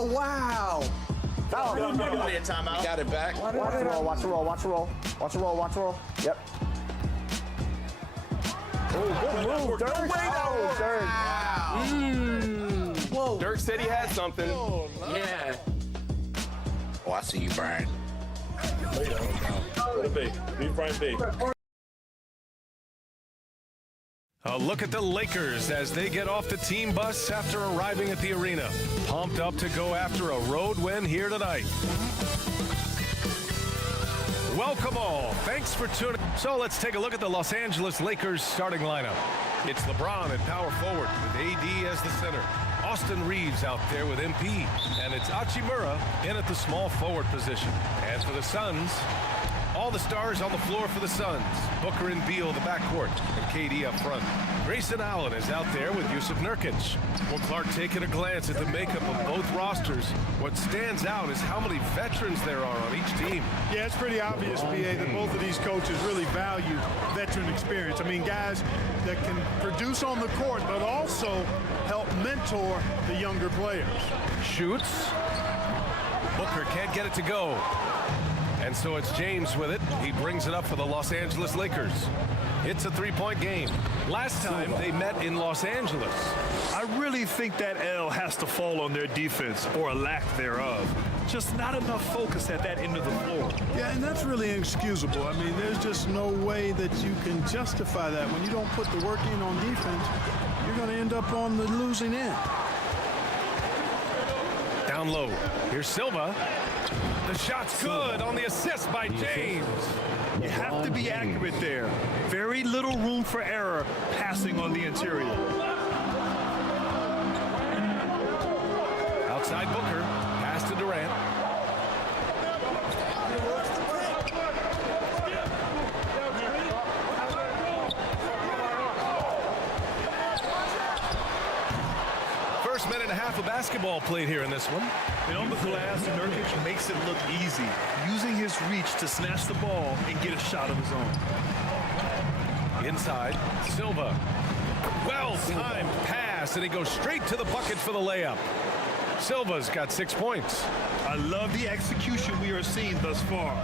Oh, wow. Foul. Timeout. Got it back. Watch the roll, watch the roll, watch the roll. Watch the roll, watch the roll. Yep. Oh, good move, Dirk. Oh, Dirk. Wow. Whoa. Dirk said he had something. Yeah. Oh, I see you, Brian. A look at the Lakers as they get off the team bus after arriving at the arena. Pumped up to go after a road win here tonight. Welcome all. Thanks for tuning. So let's take a look at the Los Angeles Lakers starting lineup. It's LeBron at power forward with AD as the center. Austin Reeves out there with MP. And it's Hachimura in at the small forward position. And for the Suns, all the stars on the floor for the Suns. Booker and Beal, the backcourt, and KD up front. Grayson Allen is out there with Yusuf Nurkic. Well, Clark, taking a glance at the makeup of both rosters, what stands out is how many veterans there are on each team. Yeah, it's pretty obvious, BA, that both of these coaches really value veteran experience. I mean, guys that can produce on the court, but also help mentor the younger players. Shoots. Booker can't get it to go. And so it's James with it. He brings it up for the Los Angeles Lakers. It's a three-point game. Last time they met in Los Angeles. I really think that L has to fall on their defense, or a lack thereof. Just not enough focus at that end of the floor. Yeah, and that's really inexcusable. I mean, there's just no way that you can justify that. When you don't put the work in on defense, you're going to end up on the losing end. Down low. Here's Silva. The shot's good on the assist by James. You have to be accurate there. Very little room for error passing on the interior. Outside Booker. Pass to Durant. First minute and a half of basketball played here in this one. And on the glass, Nurkic makes it look easy, using his reach to snatch the ball and get a shot of his own. Inside, Silva. Well-timed pass, and he goes straight to the bucket for the layup. Silva's got 6 points. I love the execution we are seeing thus far.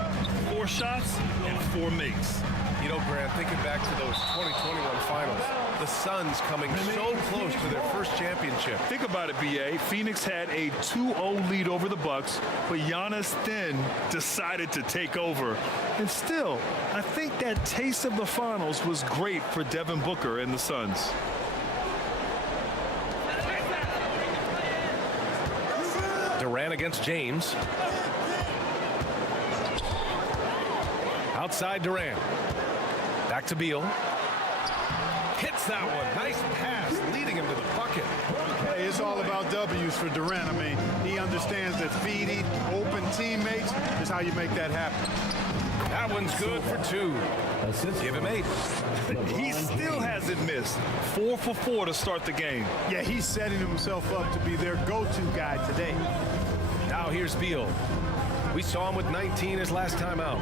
4 shots and 4 makes. You know, Grant, thinking back to those 2021 finals, the Suns coming so close to their first championship. Think about it, BA. Phoenix had a 2-0 lead over the Bucks, but Giannis then decided to take over. And still, I think that taste of the finals was great for Devin Booker and the Suns. Durant against James. Outside Durant. Back to Beal. Hits that one. Nice pass, leading him to the bucket. Hey, it's all about W's for Durant. I mean, he understands that feeding open teammates is how you make that happen. That one's good for 2. Give him 8. He still hasn't missed. 4 for 4 to start the game. Yeah, he's setting himself up to be their go-to guy today. Now here's Beal. We saw him with 19 his last time out.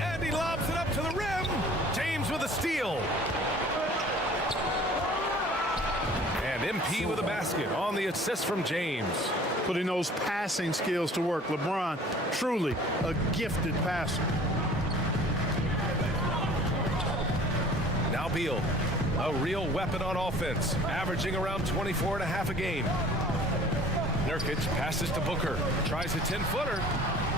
And he lobs it up to the rim. James with a steal. And MP with a basket on the assist from James. Putting those passing skills to work. LeBron, truly a gifted passer. Now Beal, a real weapon on offense, averaging around 24.5 a game. Nurkic passes to Booker, tries a 10-footer,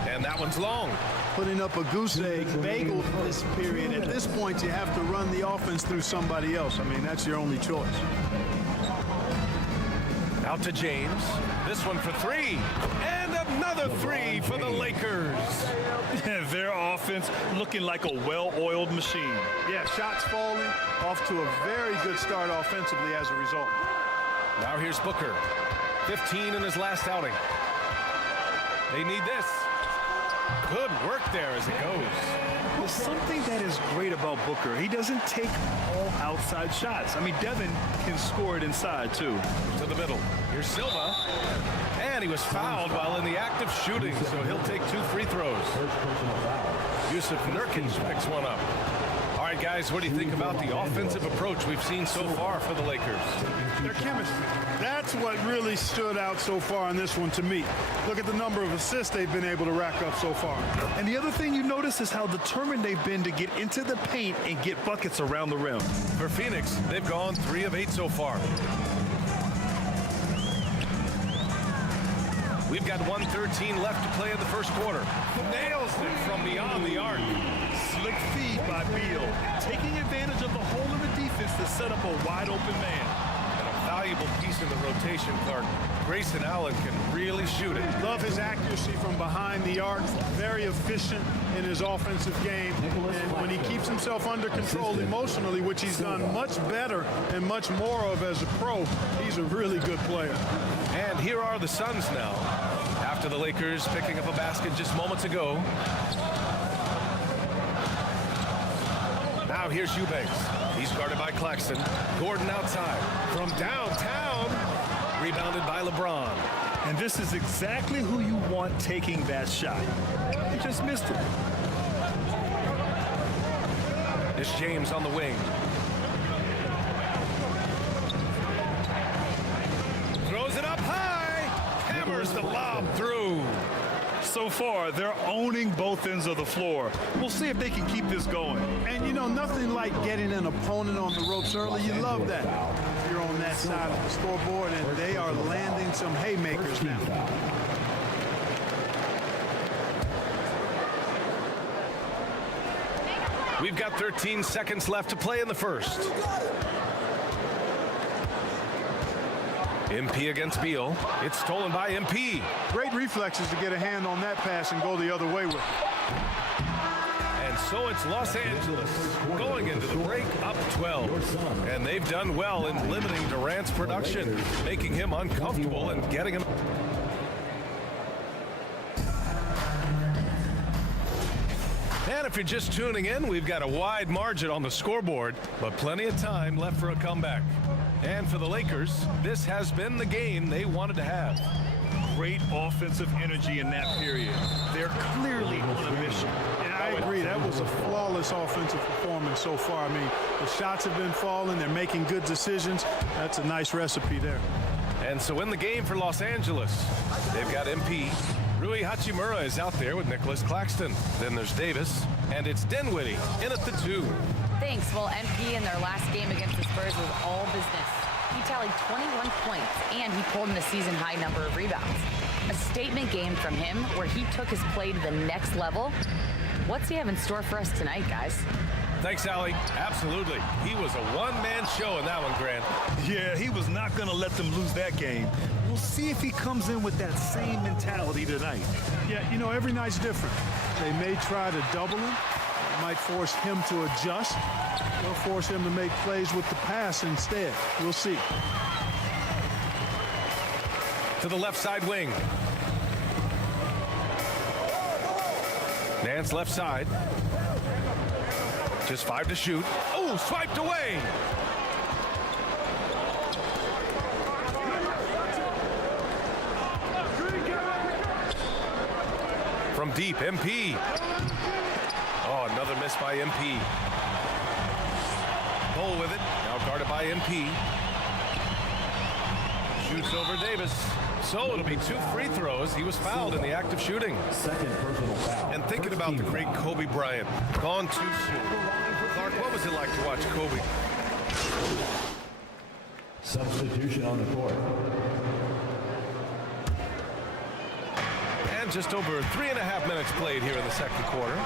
and that one's long. Putting up a goose egg bagel for this period. At this point, you have to run the offense through somebody else. I mean, that's your only choice. Out to James. This one for 3. And another 3 for the Lakers. Their offense looking like a well-oiled machine. Yeah, shots falling, off to a very good start offensively as a result. Now here's Booker. 15 in his last outing. They need this. Good work there as it goes. There's something that is great about Booker. He doesn't take all outside shots. I mean, Devin can score it inside, too. To the middle. Here's Silva. And he was fouled while in the act of shooting, so he'll take 2 free throws. Yusuf Nurkic picks one up. All right, right, guys, what do you think about the offensive approach we've seen so far for the Lakers? Their chemistry. That's what really stood out so far in this one to me. Look at the number of assists they've been able to rack up so far. And the other thing you notice is how determined they've been to get into the paint and get buckets around the rim. For Phoenix, they've gone 3 of 8 so far. We've got 1:13 left to play in the first quarter. Nails it from beyond the arc. Slick feed by Beal, taking advantage of the hole in the defense to set up a wide open man. And a valuable piece in the rotation, Clark. Grayson Allen can really shoot it. Love his accuracy from behind the arc. Very efficient in his offensive game. And when he keeps himself under control emotionally, which he's done much better and much more of as a pro, he's a really good player. And here are the Suns now, after the Lakers picking up a basket just moments ago. Now here's Eubanks. He's guarded by Claxton. Gordon outside. From downtown, rebounded by LeBron. And this is exactly who you want taking that shot. He just missed it. It's James on the wing. Throws it up high. Hammers the lob through. So far, they're owning both ends of the floor. We'll see if they can keep this going. And you know, nothing like getting an opponent on the ropes early. You love that. If you're on that side of the scoreboard, and they are landing some haymakers now. We've got 13 seconds left to play in the first. MP against Beal. It's stolen by MP. Great reflexes to get a hand on that pass and go the other way with it. And so it's Los Angeles going into the break up 12. And they've done well in limiting Durant's production, making him uncomfortable and getting him. And if you're just tuning in, we've got a wide margin on the scoreboard, but plenty of time left for a comeback. And for the Lakers, this has been the game they wanted to have. Great offensive energy in that period. They're clearly on a mission. And I agree, that was a flawless offensive performance so far. I mean, the shots have been falling, they're making good decisions. That's a nice recipe there. And so in the game for Los Angeles, they've got MP. Rui Hachimura is out there with Nicholas Claxton. Then there's Davis, and it's Dinwiddie in at the 2. Thanks. Well, MP in their last game against the Spurs was all business. He tallied 21 points, and he pulled in a season-high number of rebounds. A statement game from him where he took his play to the next level. What's he have in store for us tonight, guys? Thanks, Allie. Absolutely. He was a one-man show in that one, Grant. Yeah, he was not going to let them lose that game. We'll see if he comes in with that same mentality tonight. Yeah, you know, every night's different. They may try to double him. It might force him to adjust. Or force him to make plays with the pass instead. We'll see. To the left side wing. Nance left side. Just 5 to shoot. Oh, swiped away. From deep, MP. Oh, another miss by MP. Bull with it. Now guarded by MP. Shoots over Davis. So it'll be 2 free throws. He was fouled in the act of shooting. And thinking about the great Kobe Bryant, gone too soon. Clark, what was it like to watch Kobe? Substitution on the court. And just over 3.5 minutes played here in the second quarter.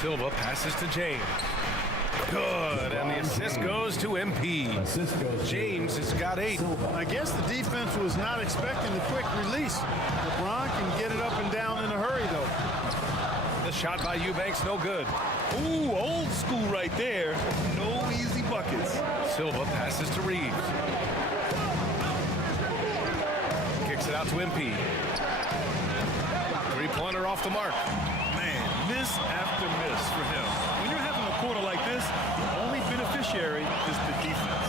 Silva passes to James. Good, and the assist goes to MP. James has got 8. I guess the defense was not expecting the quick release. LeBron can get it up and down in a hurry, though. The shot by Eubanks, no good. Ooh, old school right there. No easy buckets. Silva passes to Reeves. Kicks it out to MP. 3-pointer off the mark. Man, miss after miss for him. When you're having a quarter like this, the only beneficiary is the defense.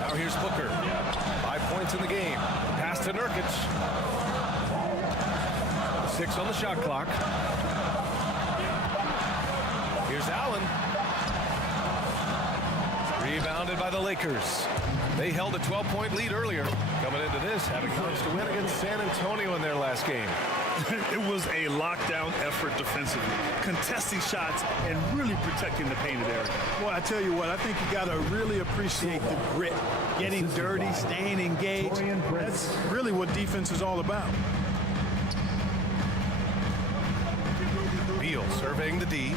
Now here's Booker. 5 points in the game. Pass to Nurkic. 6 on the shot clock. Here's Allen. Rebounded by the Lakers. They held a 12-point lead earlier. Coming into this, having managed to win against San Antonio in their last game. It was a lockdown effort defensively, contesting shots and really protecting the painted area. Well, I tell you what, I think you got to really appreciate the grit, getting dirty, staying engaged. That's really what defense is all about. Beal surveying the D.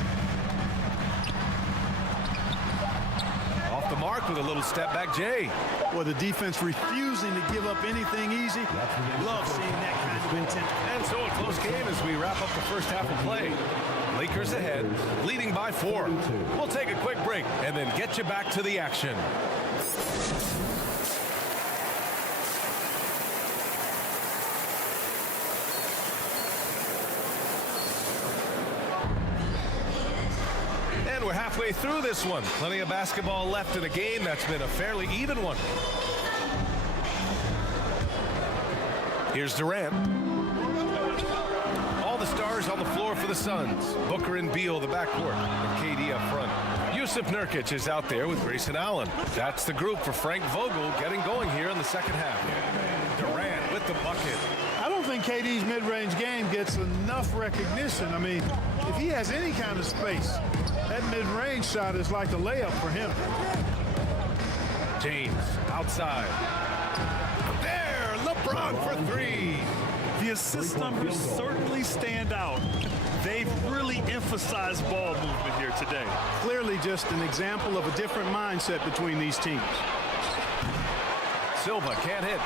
Off the mark with a little step back, Jay. Well, the defense refusing to give up anything easy. Love seeing that kind of intent. And so a close game as we wrap up the first half of play. Lakers ahead, leading by 4. We'll take a quick break and then get you back to the action. And we're halfway through this one. Plenty of basketball left in a game that's been a fairly even one. Here's Durant. All the stars on the floor for the Suns. Booker and Beal, the backcourt, and KD up front. Yusuf Nurkic is out there with Grayson Allen. That's the group for Frank Vogel getting going here in the second half. Durant with the bucket. I don't think KD's mid-range game gets enough recognition. I mean, if he has any kind of space, that mid-range shot is like a layup for him. James outside. There, LeBron for 3. The assist numbers certainly stand out. They've really emphasized ball movement here today. Clearly just an example of a different mindset between these teams. Silva can't hit.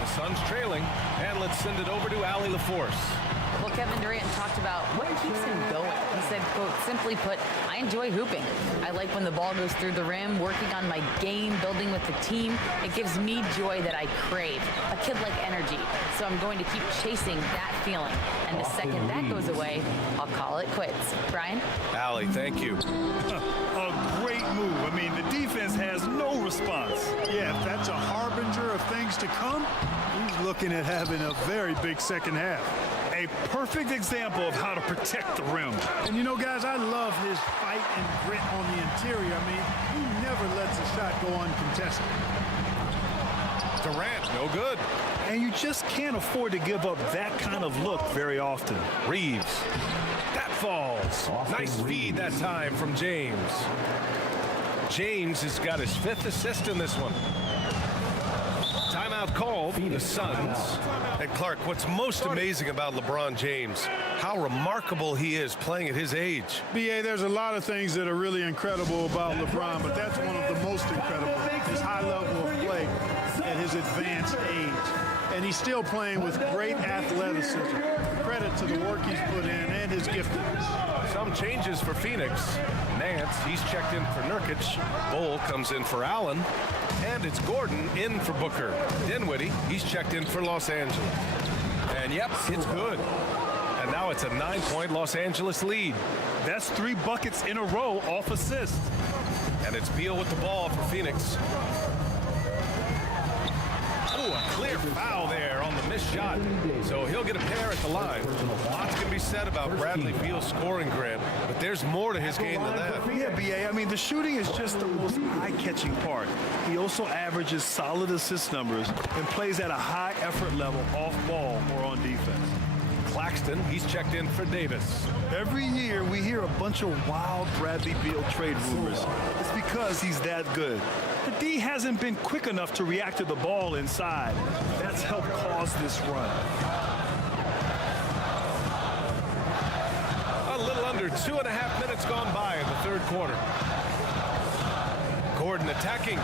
The Suns trailing, and let's send it over to Allie LaForce. Well, Kevin Durant talked about what keeps him going. He said, quote, simply put, I enjoy hooping. I like when the ball goes through the rim, working on my game, building with the team. It gives me joy that I crave, a kid-like energy. So I'm going to keep chasing that feeling. And the second that goes away, I'll call it quits. Brian? Allie, thank you. A great move. I mean, the defense has no response. Yeah, if that's a harbinger of things to come, he's looking at having a very big second half. A perfect example of how to protect the rim. And you know, guys, I love his fight and grit on the interior. I mean, he never lets a shot go uncontested. Durant, no good. And you just can't afford to give up that kind of look very often. Reeves. That falls. Nice feed that time from James. James has got his 5th assist in this one. Timeout called, the Suns. And Clark, what's most amazing about LeBron James, how remarkable he is playing at his age. B.A., there's a lot of things that are really incredible about LeBron, but that's one of the most incredible. His high level of play at his advanced age. And he's still playing with great athleticism. Credit to the work he's put in and his giftedness. Some changes for Phoenix. Nance, he's checked in for Nurkic. Bull comes in for Allen. And it's Gordon in for Booker. Dinwiddie, he's checked in for Los Angeles. And yep, it's good. And now it's a 9-point Los Angeles lead. That's 3 buckets in a row off assist. And it's Beal with the ball for Phoenix. Oh, a clear foul there on the missed shot. So he'll get a pair at the line. Lots can be said about Bradley Beal's scoring, Grant, but there's more to his game than that. Yeah, B.A., I mean, the shooting is just the most eye-catching part. He also averages solid assist numbers and plays at a high effort level off ball or on defense. Claxton, he's checked in for Davis. Every year we hear a bunch of wild Bradley Beal trade rumors. It's because he's that good. The D hasn't been quick enough to react to the ball inside. That's helped cause this run. A little under 2.5 minutes gone by in the third quarter. Gordon attacking.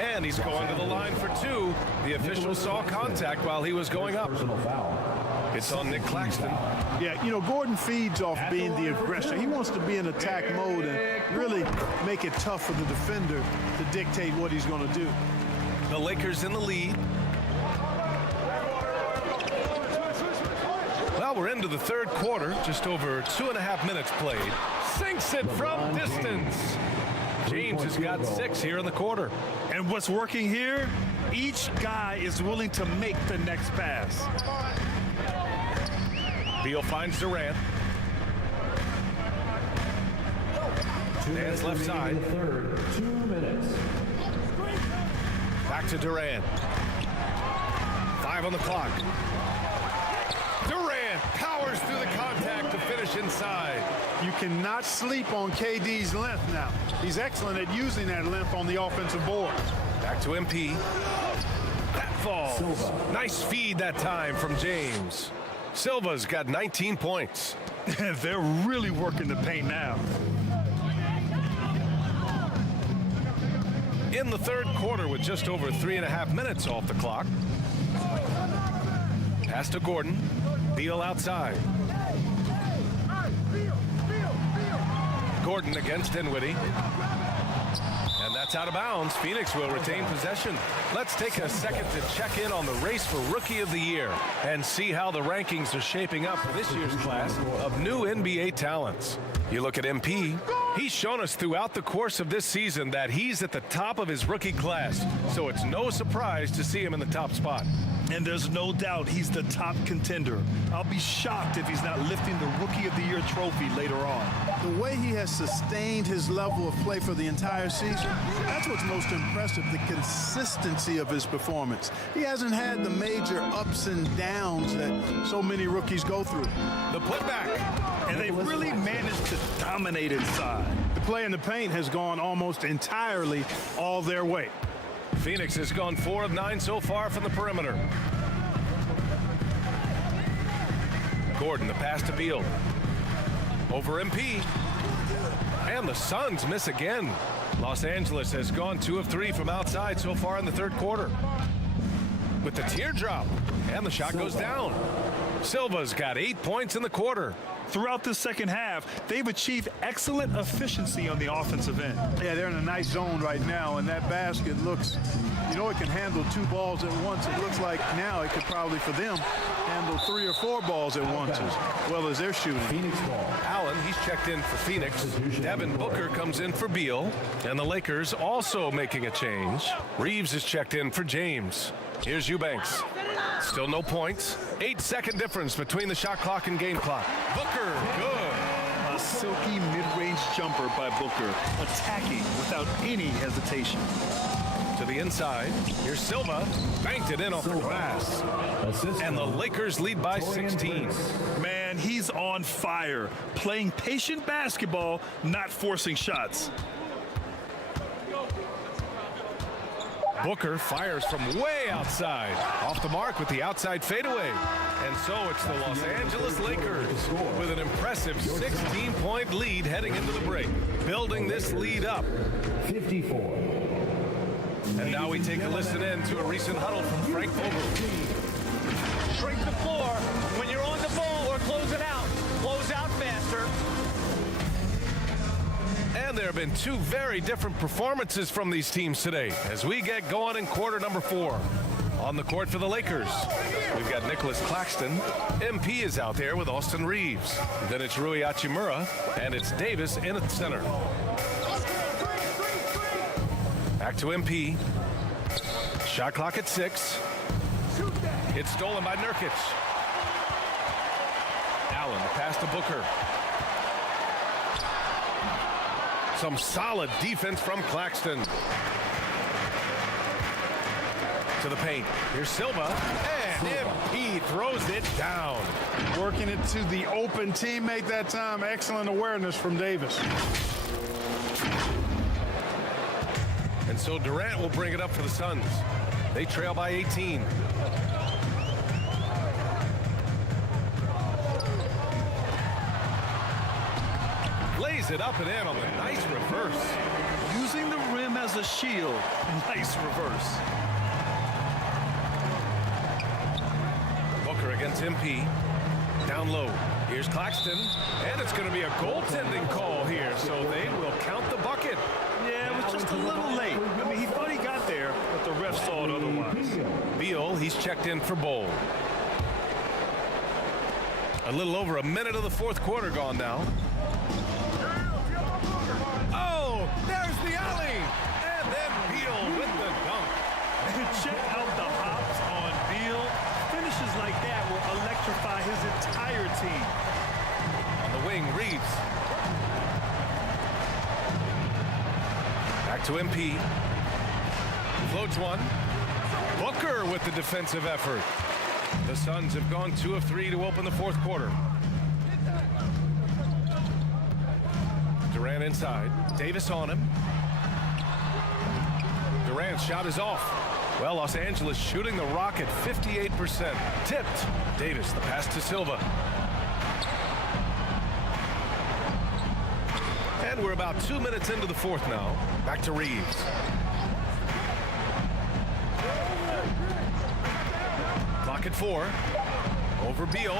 And he's going to the line for 2. The official saw contact while he was going up. It's on Nick Claxton. Yeah, you know, Gordon feeds off being the aggressor. He wants to be in attack mode and really make it tough for the defender to dictate what he's going to do. The Lakers in the lead. Well, we're into the third quarter. Just over 2.5 minutes played. Sinks it from distance. James has got 6 here in the quarter. And what's working here? Each guy is willing to make the next pass. Beal finds Durant. Durant's left side. Third, 2 minutes. Back to Durant. 5 on the clock. Durant powers through the contact to finish inside. You cannot sleep on KD's length now. He's excellent at using that length on the offensive board. Back to MP. That falls. Nice feed that time from James. Silva's got 19 points. They're really working the paint now. In the third quarter with just over 3.5 minutes off the clock. Pass to Gordon. Beal outside. Gordon against Dinwiddie. And that's out of bounds. Phoenix will retain possession. Let's take a second to check in on the race for Rookie of the Year and see how the rankings are shaping up for this year's class of new NBA talents. You look at MP, he's shown us throughout the course of this season that he's at the top of his rookie class, so it's no surprise to see him in the top spot. And there's no doubt he's the top contender. I'll be shocked if he's not lifting the Rookie of the Year trophy later on. The way he has sustained his level of play for the entire season, that's what's most impressive, the consistency of his performance. He hasn't had the major ups and downs that so many rookies go through. The putback. And they really managed to dominate inside. The play in the paint has gone almost entirely all their way. Phoenix has gone 4 of 9 so far from the perimeter. Gordon, the pass to Beal. Over MP. And the Suns miss again. Los Angeles has gone 2 of 3 from outside so far in the third quarter. With the teardrop. And the shot goes down. Silva's got 8 points in the quarter. Throughout the second half, they've achieved excellent efficiency on the offensive end. Yeah, they're in a nice zone right now, and that basket looks, you know, it can handle 2 balls at once. It looks like now it could probably, for them, handle 3 or 4 balls at once as well as they're shooting. Phoenix ball. Allen, he's checked in for Phoenix. Devin Booker comes in for Beal. And the Lakers also making a change. Reeves is checked in for James. Here's Eubanks. Still no points. 8-second difference between the shot clock and game clock. Booker, good. A silky mid-range jumper by Booker, attacking without any hesitation. To the inside. Here's Silva. Banked it in off the glass. And the Lakers lead by 16. Man, he's on fire. Playing patient basketball, not forcing shots. Booker fires from way outside. Off the mark with the outside fadeaway. And so it's the Los Angeles Lakers with an impressive 16-point lead heading into the break. Building this lead up. 54. And now we take a listen in to a recent huddle from Frank Vogel. Shrink the floor. When you're on the ball or close it out. Close out faster. And there have been 2 very different performances from these teams today as we get going in quarter number 4. On the court for the Lakers, we've got Nicholas Claxton. MP is out there with Austin Reeves. Then it's Rui Hachimura, and it's Davis in at center. Back to MP. Shot clock at 6. It's stolen by Nurkic. Allen, the pass to Booker. Some solid defense from Claxton. To the paint. Here's Silva. And MP throws it down. Working it to the open teammate that time. Excellent awareness from Davis. And so Durant will bring it up for the Suns. They trail by 18. Lays it up and in on the nice reverse. Using the rim as a shield. Nice reverse. Booker against MP. Down low. Here's Claxton. And it's going to be a goaltending call here. So they will count the bucket. Yeah, it was just a little late. I mean, he thought he got there, but the ref saw it otherwise. Beal, he's checked in for Bowl. A little over a minute of the fourth quarter gone now. Oh, there's the alley. And then Beal with the dunk. Check out the hops on Beal. Finishes like that were electric. electrify his entire team. On the wing, Reeves. Back to MP. Floats one. Booker with the defensive effort. The Suns have gone 2 of 3 to open the fourth quarter. Durant inside. Davis on him. Durant's shot is off. Well, Los Angeles shooting the rock at 58%. Tipped. Davis, the pass to Silva. And we're about 2 minutes into the fourth now. Back to Reeves. Clock at 4. Over Beal.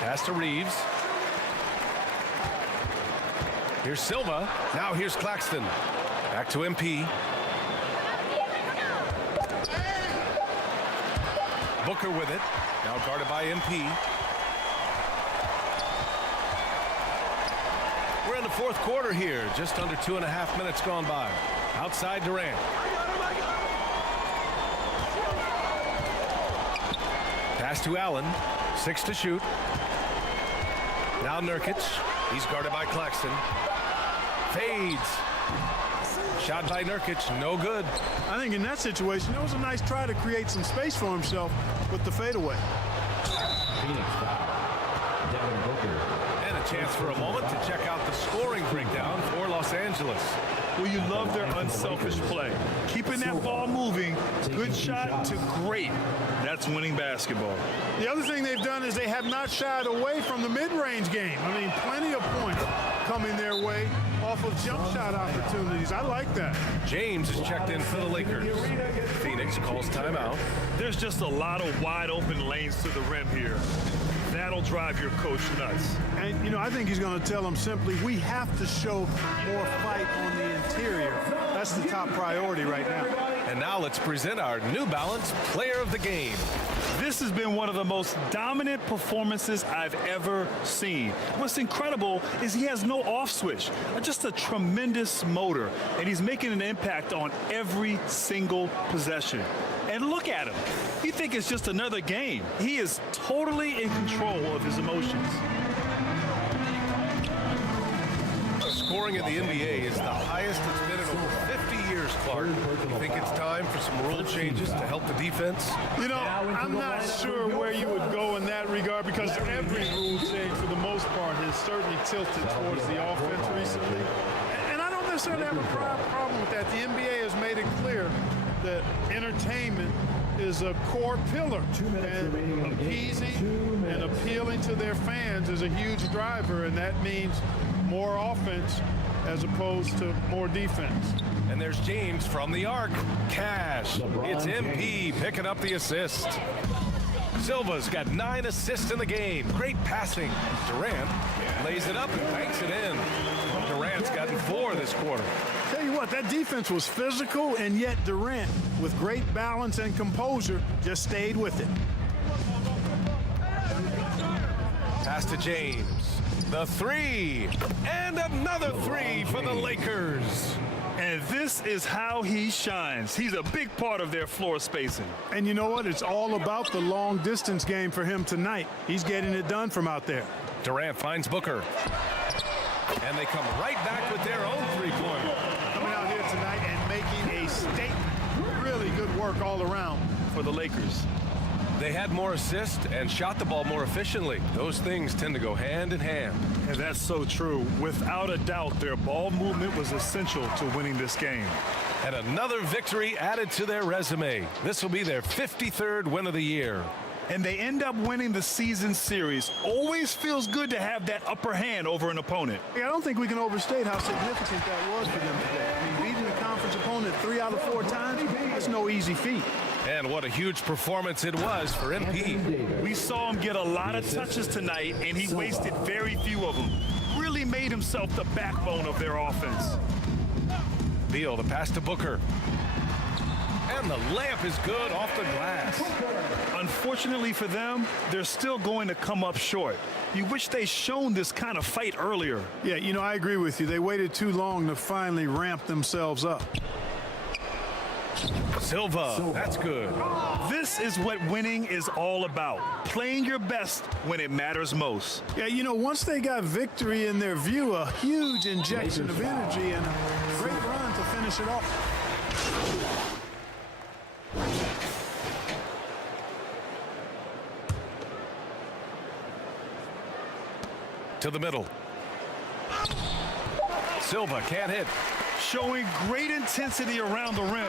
Pass to Reeves. Here's Silva. Now here's Claxton. Back to MP. Booker with it. Now guarded by MP. We're in the fourth quarter here. Just under 2.5 minutes gone by. Outside Durant. Pass to Allen. 6 to shoot. Now Nurkic. He's guarded by Claxton. Fades. Shot by Nurkic, no good. I think in that situation, that was a nice try to create some space for himself with the fadeaway. Phoenix foul. Devin Booker. And a chance for a moment to check out the scoring breakdown for Los Angeles. Well, you love their unselfish play. Keeping that ball moving, good shot to great. That's winning basketball. The other thing they've done is they have not shied away from the mid-range game. I mean, plenty of points coming their way off of jump shot opportunities. I like that. James is checked in for the Lakers. Phoenix calls timeout. There's just a lot of wide open lanes to the rim here. That'll drive your coach nuts. And, you know, I think he's going to tell them simply, we have to show more fight on the interior. That's the top priority right now. And now let's present our New Balance Player of the Game. This has been one of the most dominant performances I've ever seen. What's incredible is he has no off switch, just a tremendous motor, and he's making an impact on every single possession. And look at him. You think it's just another game. He is totally in control of his emotions. Scoring in the NBA is the highest it's been in over 50 years, Clark. You think it's time for some rule changes to help the defense? You know, I'm not sure where you would go in that regard because every rule change, for the most part, has certainly tilted towards the offense recently. And I don't necessarily have a problem with that. The NBA has made it clear that entertainment is a core pillar, and appeasing and appealing to their fans is a huge driver, and that means more offense as opposed to more defense. And there's James from the arc. Cash. It's MP picking up the assist. Silva's got 9 assists in the game. Great passing. Durant lays it up and banks it in. Durant's gotten 4 this quarter. Tell you what, that defense was physical, and yet Durant, with great balance and composure, just stayed with it. Pass to James. The 3. And another 3 for the Lakers. And this is how he shines. He's a big part of their floor spacing. And you know what? It's all about the long distance game for him tonight. He's getting it done from out there. Durant finds Booker. And they come right back with their own three-pointer. Coming out here tonight and making a statement. Really good work all around for the Lakers. They had more assists and shot the ball more efficiently. Those things tend to go hand in hand. And that's so true. Without a doubt, their ball movement was essential to winning this game. And another victory added to their resume. This will be their 53rd win of the year. And they end up winning the season series. Always feels good to have that upper hand over an opponent. I don't think we can overstate how significant that was for them today. I mean, beating a conference opponent 3 out of 4 times, that's no easy feat. And what a huge performance it was for MP. We saw him get a lot of touches tonight, and he wasted very few of them. Really made himself the backbone of their offense. Beal, the pass to Booker. And the layup is good off the glass. Unfortunately for them, they're still going to come up short. You wish they'd shown this kind of fight earlier. Yeah, you know, I agree with you. They waited too long to finally ramp themselves up. Silva, that's good. This is what winning is all about. Playing your best when it matters most. Yeah, you know, once they got victory in their view, a huge injection of energy and a great run to finish it off. To the middle. Silva can't hit. Showing great intensity around the rim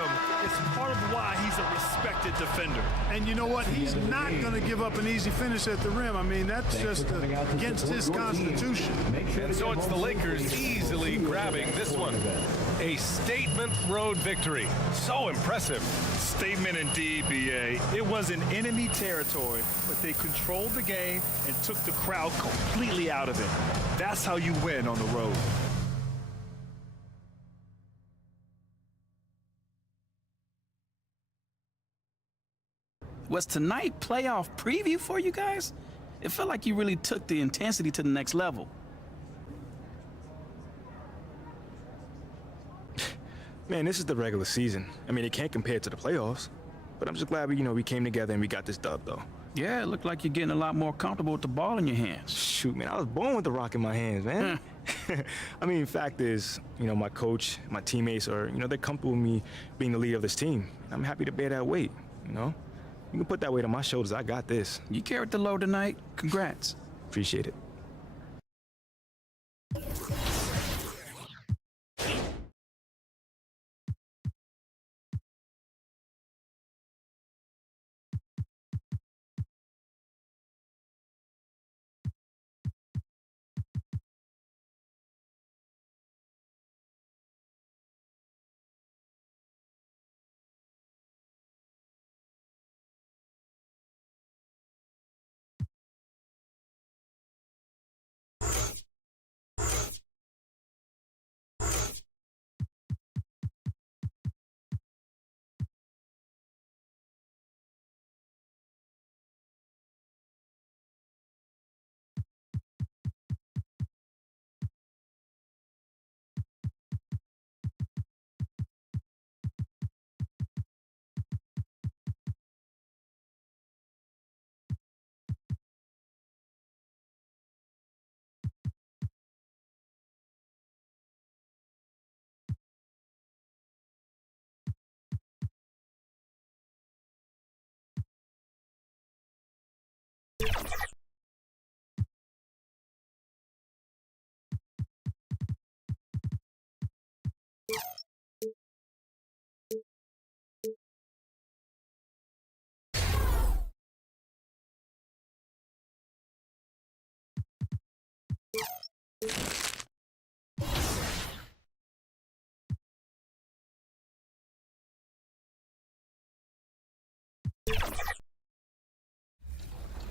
is part of why he's a respected defender. And you know what? He's not going to give up an easy finish at the rim. I mean, that's just against his constitution. And so it's the Lakers easily grabbing this one. A statement road victory. So impressive. Statement indeed, BA. It was in enemy territory, but they controlled the game and took the crowd completely out of it. That's how you win on the road. Was tonight playoff preview for you guys? It felt like you really took the intensity to the next level. Man, this is the regular season. I mean, it can't compare to the playoffs. But I'm just glad we came together and we got this dub, though. Yeah, it looked like you're getting a lot more comfortable with the ball in your hands. Shoot, man, I was born with the rock in my hands, man. I mean, fact is, my coach, my teammates are, they're comfortable with me being the leader of this team. I'm happy to bear that weight, You can put that weight on my shoulders. I got this. You carried the load tonight. Congrats. Appreciate it.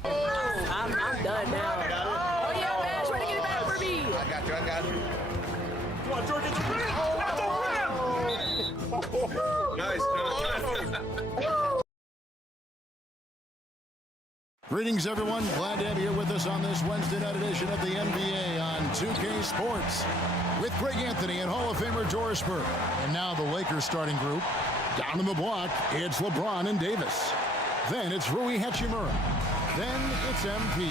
I'm done now. Oh, yeah, man. Try to get it back for me. I got you. Come on, George, get the rim! At the rim! Nice. Greetings, everyone. Glad to have you here with us on this Wednesday night edition of the NBA on 2K Sports with Greg Anthony and Hall of Famer Doris Burke. And now the Lakers starting group. Down in the block, it's LeBron and Davis. Then it's Rui Hachimura. Then it's MP.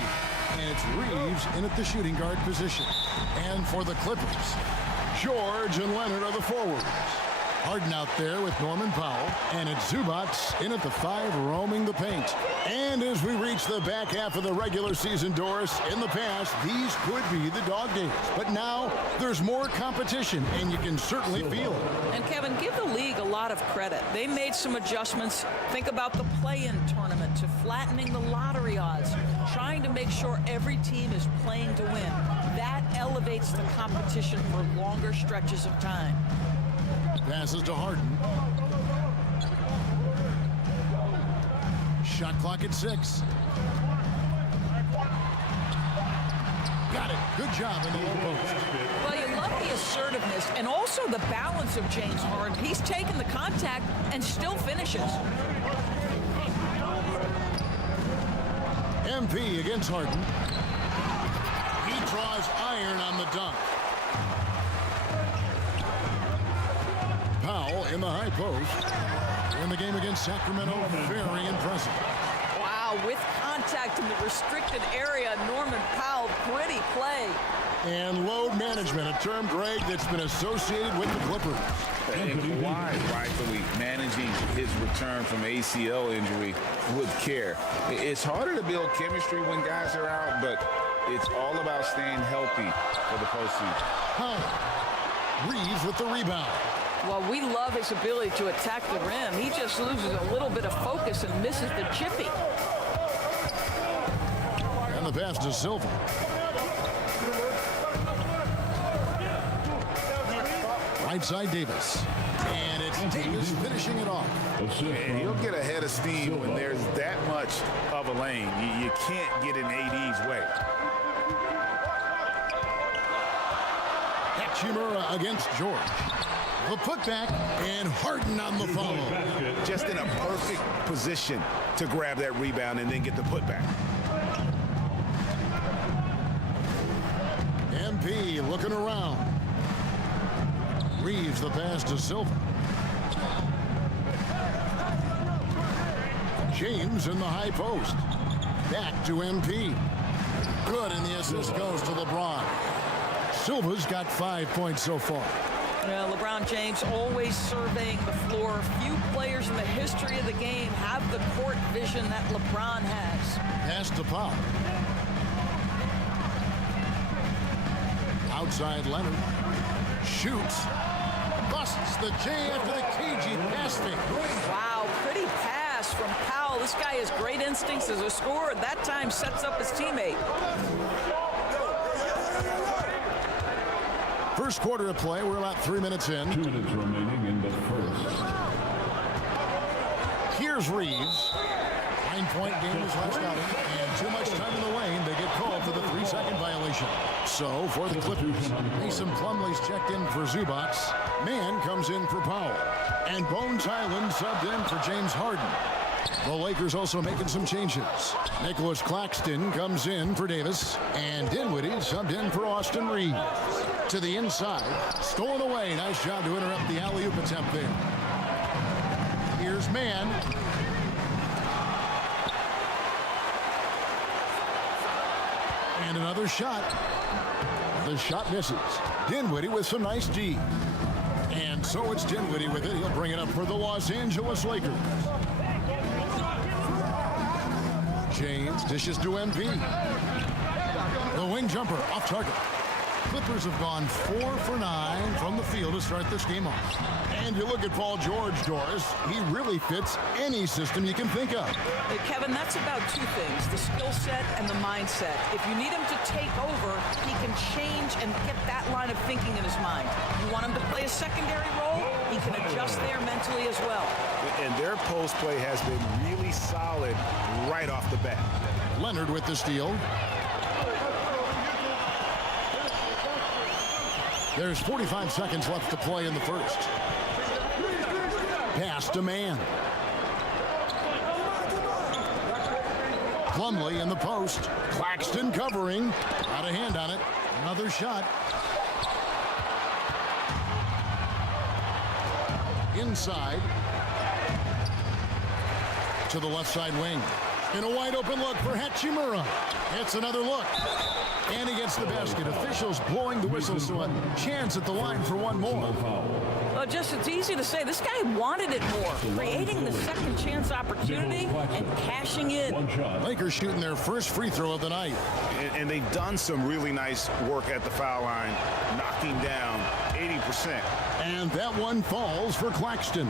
And it's Reeves in at the shooting guard position. And for the Clippers, George and Leonard are the forwards. Harden out there with Norman Powell. And it's Zubats in at the 5 roaming the paint. And as we reach the back half of the regular season, Doris, in the past, these could be the dog days. But now there's more competition, and you can certainly feel it. And, Kevin, give the league a lot of credit. They made some adjustments. Think about the play-in tournament to flattening the lottery odds, trying to make sure every team is playing to win. That elevates the competition for longer stretches of time. Passes to Harden. Shot clock at 6. Got it. Good job in the low post. Well, you love the assertiveness and also the balance of James Harden. He's taken the contact and still finishes. MP against Harden. He draws iron on the dunk. Powell in the high post. in the game against Sacramento. Very impressive. Wow, with contact in the restricted area, Norman Powell, pretty play. And load management, a term, Greg, that's been associated with the Clippers. And Kawhi rightfully managing his return from ACL injury with care. It's harder to build chemistry when guys are out, but it's all about staying healthy for the postseason. Reeves with the rebound. Well, we love his ability to attack the rim. He just loses a little bit of focus and misses the chippy. And the pass to Silva. Right side Davis. And it's Davis finishing it off. And he'll get ahead of steam when there's that much of a lane. You can't get in AD's way. Hachimura against George. The putback and Harden on the follow. Just in a perfect position to grab that rebound and then get the putback. MP looking around. Reeves the pass to Silva. James in the high post. Back to MP. Good, and the assist goes to LeBron. Silva's got 5 points so far. Well, LeBron James always surveying the floor. Few players in the history of the game have the court vision that LeBron has. Pass to Pop. Outside Leonard. Shoots. Busts the J after the cagey pass fake. Wow, pretty pass from Powell. This guy has great instincts as a scorer. That time sets up his teammate. First quarter of play. We're about 3 minutes in. 2 minutes remaining in the first. Here's Reeves. 9-point game is last outing, and too much time in the lane. They get called for the 3-second violation. So for the Clippers, Mason Plumlee's checked in for Zubac. Mann comes in for Powell, and Bones Highland subbed in for James Harden. The Lakers also making some changes. Nicholas Claxton comes in for Davis, and Dinwiddie subbed in for Austin Reeves. To the inside, stolen away. Nice job to interrupt the alley-oop attempt there. Here's Mann. And another shot. The shot misses. Dinwiddie with some nice D. And so it's Dinwiddie with it. He'll bring it up for the Los Angeles Lakers. James dishes to MP. The wing jumper off target. Clippers have gone 4 for 9 from the field to start this game off. And you look at Paul George, Doris, he really fits any system you can think of. Kevin, that's about two things, the skill set and the mindset. If you need him to take over, he can change and get that line of thinking in his mind. You want him to play a secondary role, he can adjust there mentally as well. And their post play has been really solid right off the bat. Leonard with the steal. There's 45 seconds left to play in the first. Pass to Mann. Plumlee in the post. Claxton covering. Out of hand on it. Another shot. Inside. To the left side wing. In a wide open look for Hachimura. It's another look. And he gets the basket. Officials blowing the whistle, so a chance at the line for one more. Well, just it's easy to say. This guy wanted it more. Creating the second chance opportunity and cashing in. Lakers shooting their first free throw of the night. And they've done some really nice work at the foul line, knocking down 80%. And that one falls for Claxton.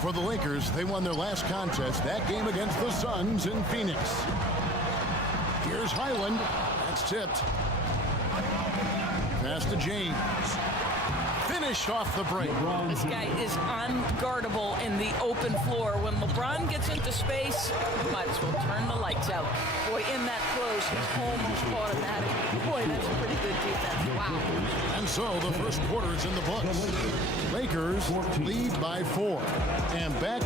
For the Lakers, they won their last contest, that game against the Suns in Phoenix. Here's Highland. That's tipped. Pass to James. Finished off the break. This guy is unguardable in the open floor. When LeBron gets into space, you might as well turn the lights out. Boy, in that close, it's almost automatic. Boy, that's a pretty good defense. Wow. And so the first quarter is in the books. Lakers lead by 4. And back.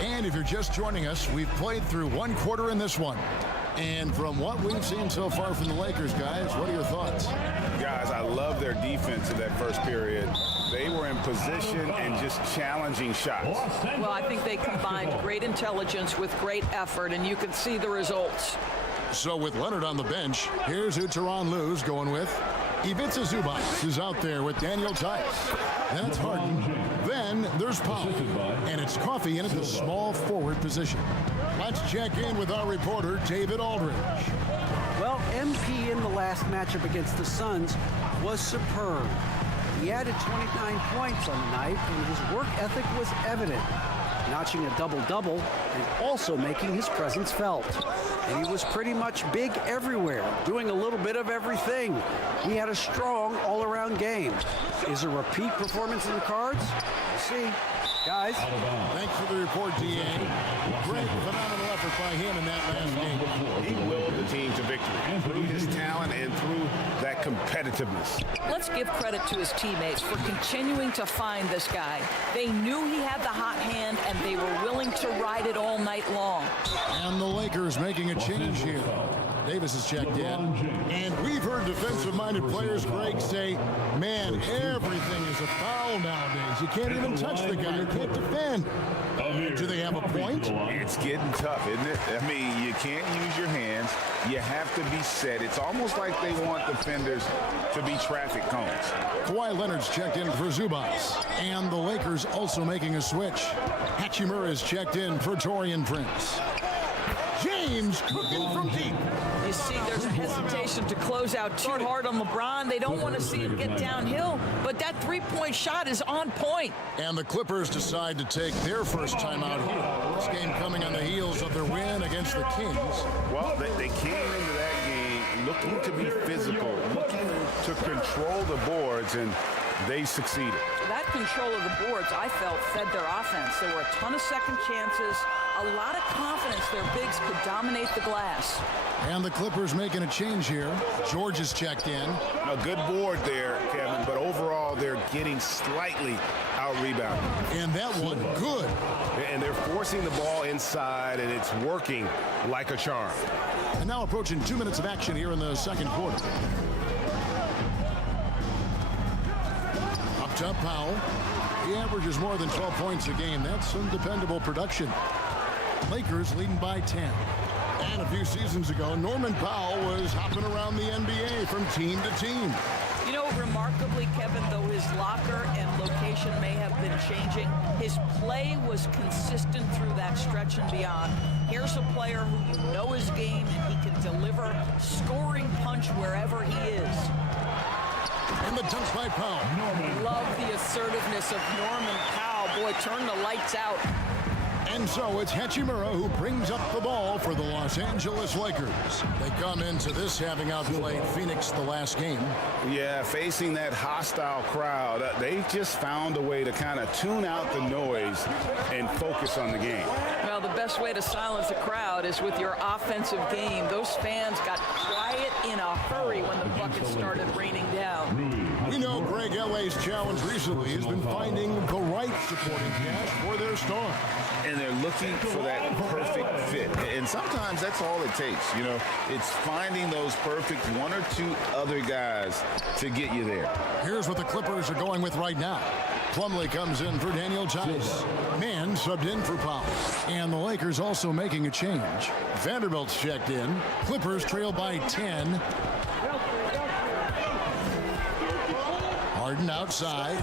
And if you're just joining us, we've played through one quarter in this one. And from what we've seen so far from the Lakers, guys, what are your thoughts? Guys, I love their defense in that first period. They were in position and just challenging shots. Well, I think they combined great intelligence with great effort, and you can see the results. So with Leonard on the bench, here's who Tyronn Lue's going with. Ivica Zubac is out there with Daniel Tice. Then it's Harden. Then there's Powell. And it's Coffey in at the small forward position. Let's check in with our reporter, David Aldridge. Well, MP in the last matchup against the Suns was superb. He added 29 points on the night, and his work ethic was evident, notching a double-double and also making his presence felt. And he was pretty much big everywhere, doing a little bit of everything. He had a strong all-around game. Is a repeat performance in the cards? We'll see. Guys. Thanks for the report, D.A. Great, phenomenal effort by him in that last game. He willed the team to victory through his talent and through that competitiveness. Let's give credit to his teammates for continuing to find this guy. They knew he had the hot hand, and they were willing to ride it all night long. And the Lakers making a change here. Davis is checked in. And we've heard defensive-minded players, Greg, say, man, everything is a foul nowadays. You can't even touch the guy. You can't defend. Do they have a point? It's getting tough, isn't it? I mean, you can't use your hands. You have to be set. It's almost like they want defenders to be traffic cones. Kawhi Leonard's checked in for Zubac. And the Lakers also making a switch. Hachimura is checked in for Taurean Prince. James cooking from deep. You see, there's a hesitation to close out too hard on LeBron. They don't want to see him get downhill, but that three-point shot is on point. And the Clippers decide to take their first time out here. This game coming on the heels of their win against the Kings. Well, they came into that game looking to be physical, looking to control the boards, and they succeeded. That control of the boards, I felt, fed their offense. There were a ton of second chances, a lot of confidence their bigs could dominate the glass. And the Clippers making a change here. George is checked in. A good board there, Kevin, but overall they're getting slightly out-rebounded. And that one, good. And they're forcing the ball inside, and it's working like a charm. And now approaching 2 minutes of action here in the second quarter. Up top, Powell. He averages more than 12 points a game. That's some dependable production. Lakers leading by 10. And a few seasons ago, Norman Powell was hopping around the NBA from team to team. You know, remarkably, Kevin, though his locker and location may have been changing, his play was consistent through that stretch and beyond. Here's a player who you know his game, and he can deliver scoring punch wherever he is. And the dunk by Powell. Love the assertiveness of Norman Powell. Boy, turn the lights out. And so it's Hachimura who brings up the ball for the Los Angeles Lakers. They come into this having outplayed Phoenix the last game. Yeah, facing that hostile crowd, they just found a way to kind of tune out the noise and focus on the game. Well, the best way to silence a crowd is with your offensive game. Those fans got quiet in a hurry when the buckets started raining down. We know Greg LA's challenge recently has been finding the right supporting cast for their stars. And they're looking for that perfect fit. And sometimes that's all it takes. You know, it's finding those perfect one or two other guys to get you there. Here's what the Clippers are going with right now. Plumlee comes in for Daniel Tice. Mann subbed in for Powell. And the Lakers also making a change. Vanderbilt's checked in. Clippers trail by 10. Harden outside.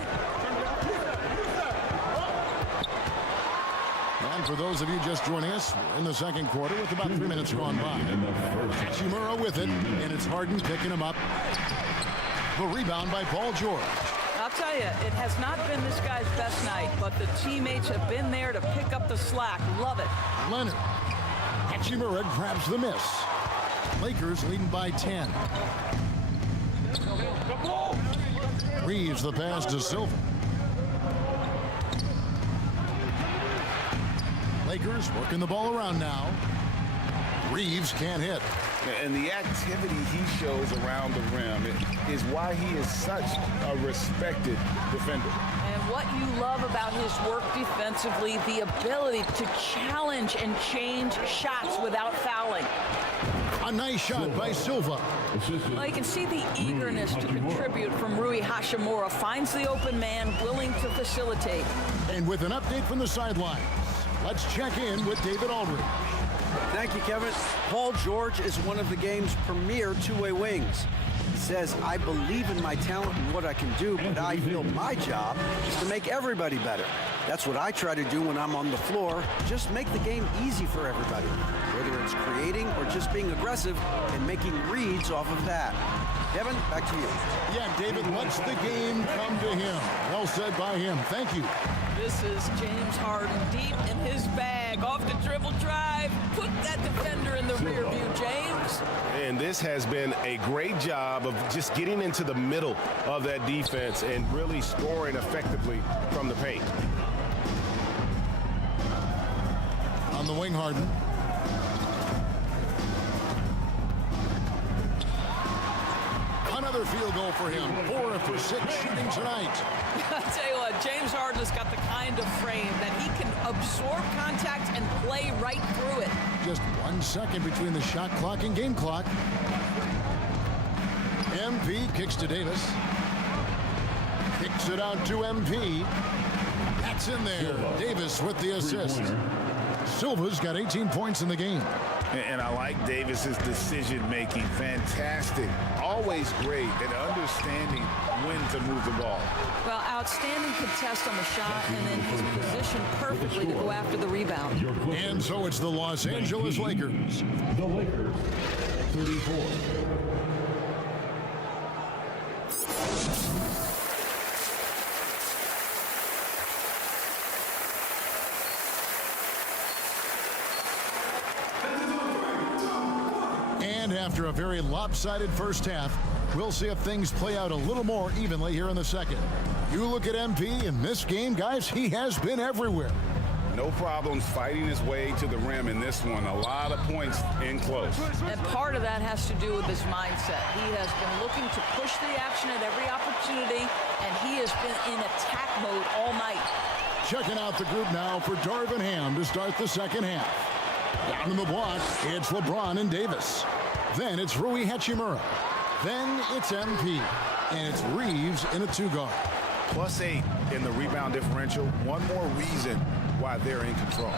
And for those of you just joining us, we're in the second quarter with about 3 minutes gone by. Hachimura with it, and it's Harden picking him up. The rebound by Paul George. I'll tell you, it has not been this guy's best night, but the teammates have been there to pick up the slack. Love it. Leonard. Hachimura grabs the miss. Lakers leading by 10. Reeves the pass to Silver. Lakers working the ball around now. Reeves can't hit. And the activity he shows around the rim is why he is such a respected defender. And what you love about his work defensively, the ability to challenge and change shots without fouling. A nice shot by Silva. Well, you can see the eagerness to contribute from Rui Hachimura. Finds the open man, willing to facilitate. And with an update from the sidelines, let's check in with David Aldridge. Thank you, Kevin. Paul George is one of the game's premier two-way wings. He says, I believe in my talent and what I can do, but I feel my job is to make everybody better. That's what I try to do when I'm on the floor. Just make the game easy for everybody, whether it's creating or just being aggressive and making reads off of that. Kevin, back to you. Yeah, David lets the game come to him. Well said by him. Thank you. This is James Harden deep in his bag. Off the dribble drive. Put that defender in the rear view, James. And this has been a great job of just getting into the middle of that defense and really scoring effectively from the paint. On the wing, Harden. Another field goal for him. 4 for 6 shooting tonight. I'll tell you what, James Harden has got the kind of frame that he can absorb contact and play right through it. Just 1 second between the shot clock and game clock. MP kicks to Davis. Kicks it out to MP. That's in there. Davis with the assist. Silva's got 18 points in the game. And I like Davis's decision-making. Fantastic. Always great at understanding when to move the ball. Well, outstanding contest on the shot and then his position perfectly to go after the rebound. And so it's the Los Angeles Lakers. The Lakers, 34. And after a very lopsided first half, we'll see if things play out a little more evenly here in the second. You look at MP in this game, guys, he has been everywhere. No problems fighting his way to the rim in this one. A lot of points in close. And part of that has to do with his mindset. He has been looking to push the action at every opportunity, and he has been in attack mode all night. Checking out the group now for Darvin Ham to start the second half. Down in the block, it's LeBron and Davis. Then it's Rui Hachimura. Then it's MP. And it's Reeves in a 2-guard. +8 in the rebound differential. One more reason why they're in control.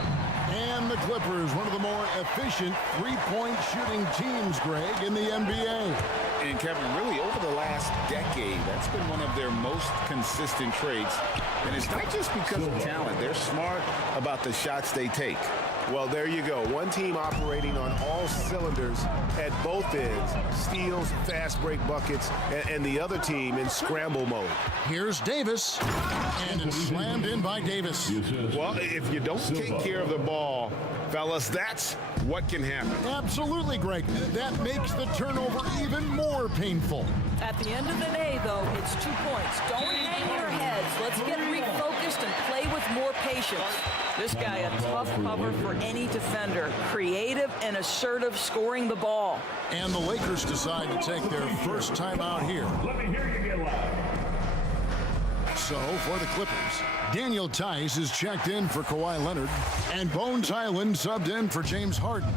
And the Clippers, one of the more efficient three-point shooting teams, Greg, in the NBA. And Kevin, really over the last decade, that's been one of their most consistent traits. And it's not just because of talent. They're smart about the shots they take. Well, there you go. One team operating on all cylinders at both ends. Steals, fast break buckets, and the other team in scramble mode. Here's Davis. And it's slammed in by Davis. Well, if you don't take care of the ball, fellas, that's what can happen. Absolutely, Greg. That makes the turnover even more painful. At the end of the day, though, it's 2 points. Don't hang your heads. Let's get refocused and play with more patience. This guy, a tough cover for any defender. Creative and assertive scoring the ball. And the Lakers decide to take their first time out here. Let me hear you get loud. So, for the Clippers, Daniel Tice is checked in for Kawhi Leonard, and Bones Highland subbed in for James Harden.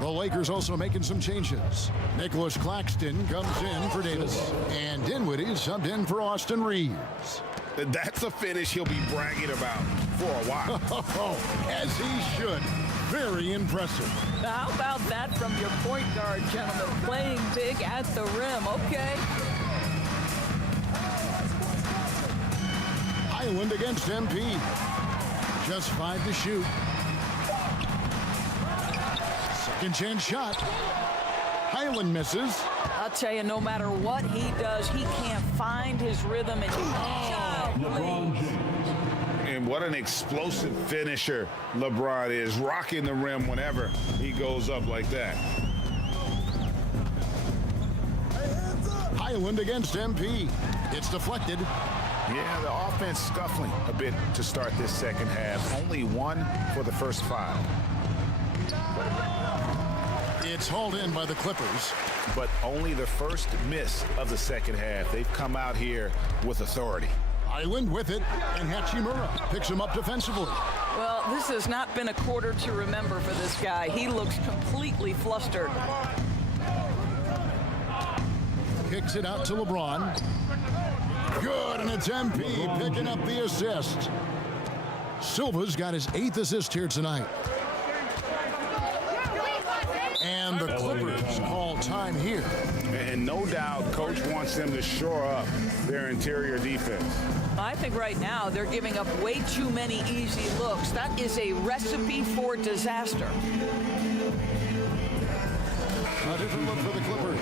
The Lakers also making some changes. Nicholas Claxton comes in for Davis, and Dinwiddie subbed in for Austin Reeves. That's a finish he'll be bragging about for a while. As he should. Very impressive. How about that from your point guard, gentlemen? Playing big at the rim. Okay. Highland against MP. Just 5 to shoot. Second chance shot. Highland misses. I'll tell you, no matter what he does, he can't find his rhythm. And And what an explosive finisher LeBron is, rocking the rim whenever he goes up like that. Highland against MP. It's deflected. Yeah, the offense scuffling a bit to start this second half. Only 1 for the first 5. It's hauled in by the Clippers. But only the first miss of the second half. They've come out here with authority. Highland with it, and Hachimura picks him up defensively. Well, this has not been a quarter to remember for this guy. He looks completely flustered. Kicks it out to LeBron. Good, and it's MP picking up the assist. Silva's got his 8th assist here tonight. And the Clippers call time here. And no doubt, Coach wants them to shore up their interior defense. I think right now they're giving up way too many easy looks. That is a recipe for disaster. A different look for the Clippers.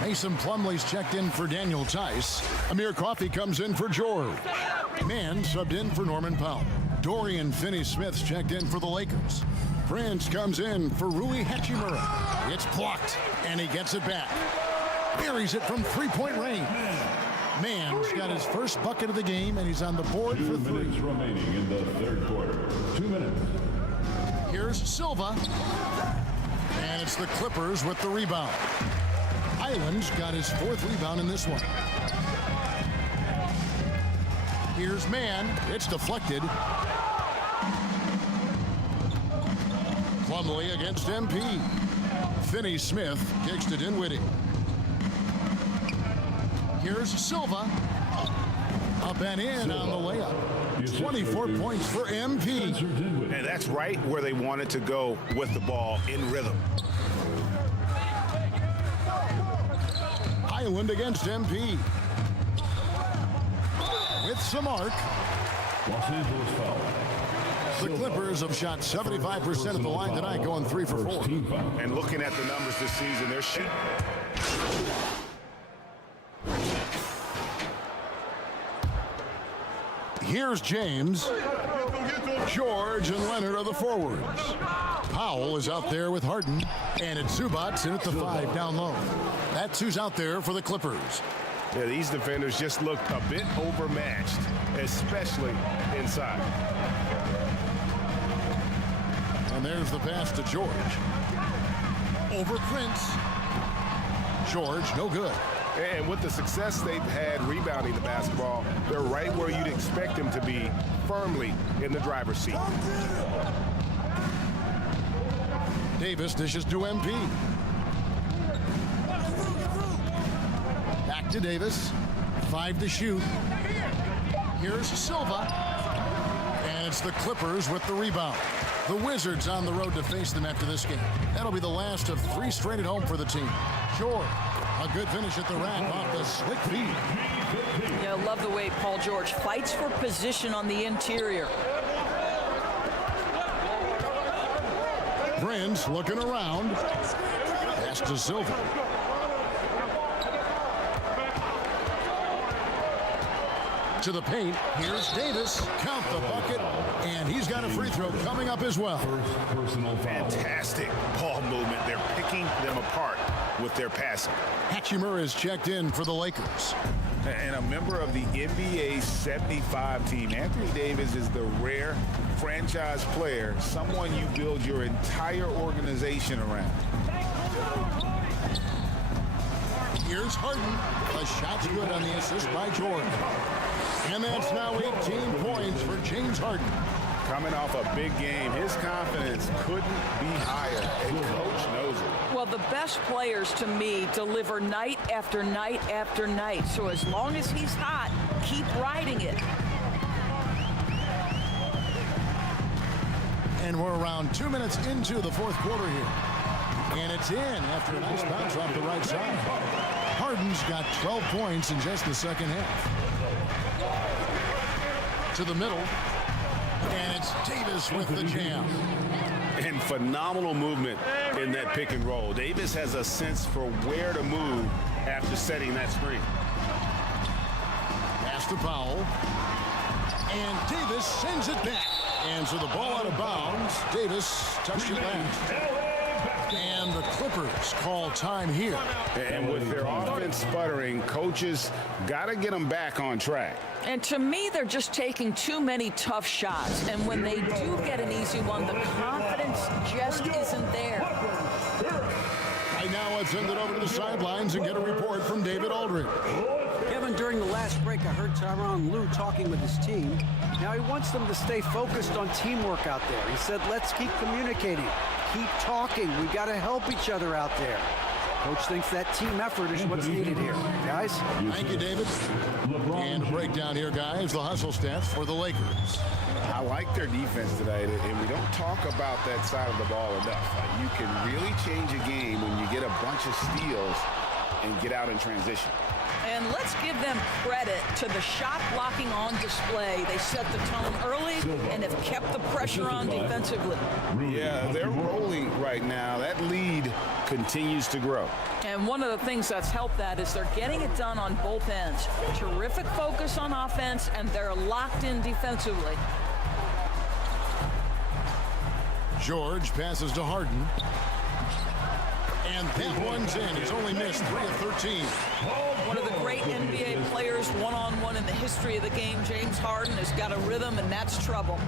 Mason Plumlee's checked in for Daniel Tice. Amir Coffey comes in for George. Mann subbed in for Norman Powell. Dorian Finney-Smith's checked in for the Lakers. Prince comes in for Rui Hachimura. It's blocked, and he gets it back. Buries it from three-point range. Mann's got his first bucket of the game, and he's on the board for 3. 2 minutes remaining in the third quarter. 2 minutes. Here's Silva. And it's the Clippers with the rebound. Island's got his 4th rebound in this one. Here's Mann. It's deflected. Plumlee against MP. Finney-Smith kicks to Dinwiddie. Here's Silva. Up and in on the layup. 24 points for MP. And that's right where they wanted to go with the ball in rhythm. Island against MP. With some arc. Los Angeles foul. The Clippers have shot 75% of the line tonight, going 3 for 4. And looking at the numbers this season, they're shooting. Here's James. George and Leonard are the forwards. Powell is out there with Harden. And it's Zubats in at the 5 down low. That's who's out there for the Clippers. Yeah, these defenders just looked a bit overmatched, especially inside. And there's the pass to George. Over Prince. George, no good. And with the success they've had rebounding the basketball, they're right where you'd expect them to be, firmly in the driver's seat. Davis dishes to MP. Back to Davis. 5 to shoot. Here's Silva. And it's the Clippers with the rebound. The Wizards on the road to face them after this game. That'll be the last of 3 straight at home for the team. George, a good finish at the rack off the slick feed. Yeah, love the way Paul George fights for position on the interior. Prince looking around. Pass to Silva. To the paint. Here's Davis. Count the bucket. And he's got a free throw coming up as well. Fantastic ball movement. They're picking them apart with their passing. Hachimura is checked in for the Lakers. And a member of the NBA 75 team. Anthony Davis is the rare franchise player, someone you build your entire organization around. Here's Harden. The shot's good on the assist by George. And that's now 18 points for James Harden. Coming off a big game, his confidence couldn't be higher, and Coach knows it. Well, the best players to me deliver night after night after night. So as long as he's hot, keep riding it. And we're around 2 minutes into the 4th quarter here. And it's in after a nice bounce off the right side. Harden's got 12 points in just the second half. To the middle. And it's Davis with the jam. And phenomenal movement in that pick and roll. Davis has a sense for where to move after setting that screen. Pass to Powell. And Davis sends it back. And so the ball out of bounds. Davis touched it last. And the Clippers call time here. And with their offense sputtering, coaches got to get them back on track. And to me, they're just taking too many tough shots. And when they do get an easy one, the confidence just isn't there. Right now, let's send it over to the sidelines and get a report from David Aldridge. Kevin, during the last break, I heard Tyronn Lue talking with his team. Now he wants them to stay focused on teamwork out there. He said, let's keep communicating, keep talking. We got to help each other out there. Coach thinks that team effort is what's needed here. Guys? Thank you, David. And a breakdown here, guys. The hustle stats for the Lakers. I like their defense tonight, and we don't talk about that side of the ball enough. You can really change a game when you get a bunch of steals and get out in transition. And let's give them credit to the shot blocking on display. They set the tone early and have kept the pressure on defensively. Yeah, they're rolling right now. That lead continues to grow. And one of the things that's helped that is they're getting it done on both ends. Terrific focus on offense, and they're locked in defensively. George passes to Harden. And that one's in. He's only missed 3 of 13. One of the great NBA players one-on-one in the history of the game, James Harden, has got a rhythm, and that's trouble.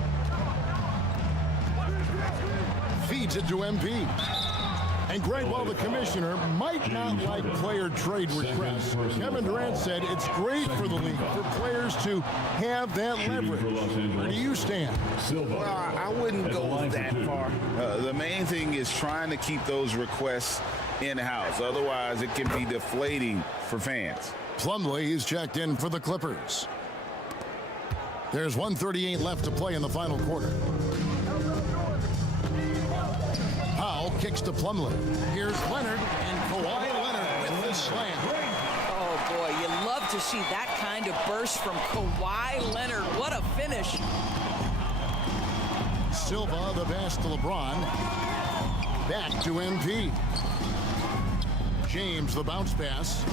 Feeds it to MP. And Greg, while the commissioner might not like player trade requests, Kevin Durant said it's great for the league for players to have that leverage. Where do you stand? Well, I wouldn't go that far. The main thing is trying to keep those requests in-house. Otherwise, it can be deflating for fans. Plumlee is checked in for the Clippers. There's 1:38 left to play in the final quarter. Powell kicks to Plumlee. Here's Leonard, and Kawhi Leonard with the slam. Oh, boy, you love to see that kind of burst from Kawhi Leonard. What a finish. Silva, the pass to LeBron. Back to MP. James, the bounce pass.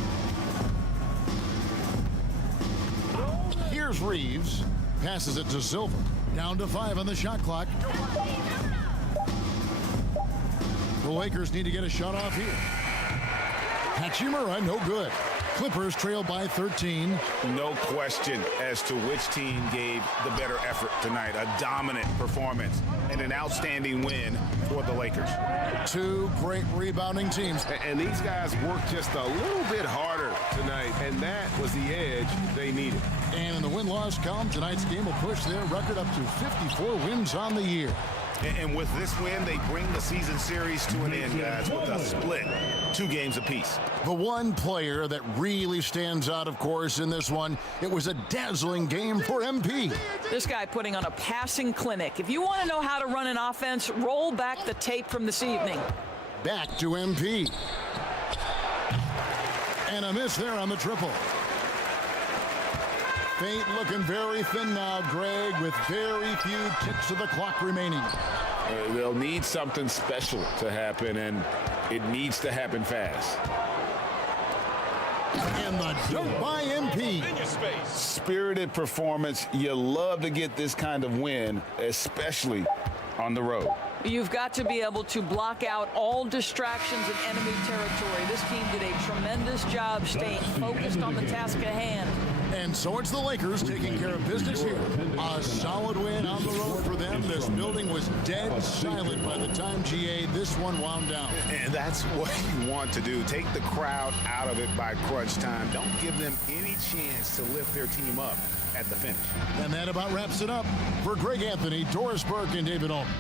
Here's Reeves. Passes it to Silva. Down to 5 on the shot clock. The Lakers need to get a shot off here. Hachimura, no good. Clippers trail by 13. No question as to which team gave the better effort tonight. A dominant performance and an outstanding win for the Lakers. 2 great rebounding teams. And these guys worked just a little bit harder tonight, and that was the edge they needed. And in the win-loss column, tonight's game will push their record up to 54 wins on the year. And with this win, they bring the season series to an end, guys, with a split, 2 games apiece. The one player that really stands out, of course, in this one, it was a dazzling game for MP. This guy putting on a passing clinic. If you want to know how to run an offense, roll back the tape from this evening. Back to MP. And a miss there on the triple. Fate looking very thin now, Greg, with very few ticks of the clock remaining. They'll need something special to happen, and it needs to happen fast. And the dunk by MP. Spirited performance. You love to get this kind of win, especially on the road. You've got to be able to block out all distractions in enemy territory. This team did a tremendous job staying focused on the task at hand. And so it's the Lakers taking care of business here. A solid win on the road for them. This building was dead silent by the time, GA, this one wound down. And that's what you want to do. Take the crowd out of it by crunch time. Don't give them any chance to lift their team up at the finish. And that about wraps it up. For Greg Anthony, Doris Burke, and David Allman.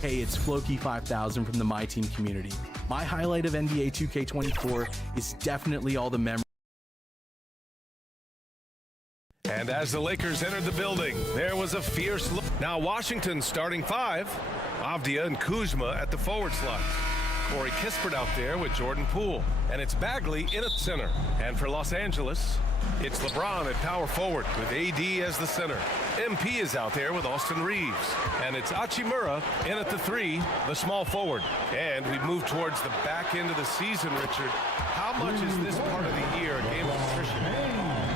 Hey, it's Floki5000 from the My Team community. My highlight of NBA 2K24 is definitely all the memories. And as the Lakers entered the building, there was a fierce look. Now Washington starting five. Avdia and Kuzma at the forward slots. Corey Kispert out there with Jordan Poole. And it's Bagley in at center. And for Los Angeles, it's LeBron at power forward with AD as the center. MP is out there with Austin Reeves. And it's Hachimura in at the three, the small forward. And we move towards the back end of the season, Richard. How much is this part of the year a game of attrition?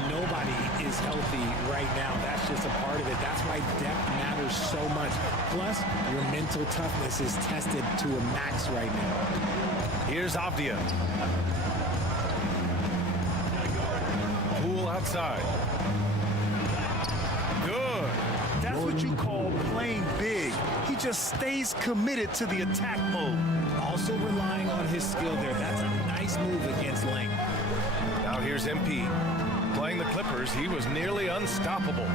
Nobody is healthy right now. That's just a part of it. That's why depth matters so much. Plus, your mental toughness is tested to a max right now. Here's Avdia. Poole outside. Good. That's what you call playing big. He just stays committed to the attack mode. Also relying on his skill there. That's a nice move against length. Now here's MP. Playing the Clippers, he was nearly unstoppable.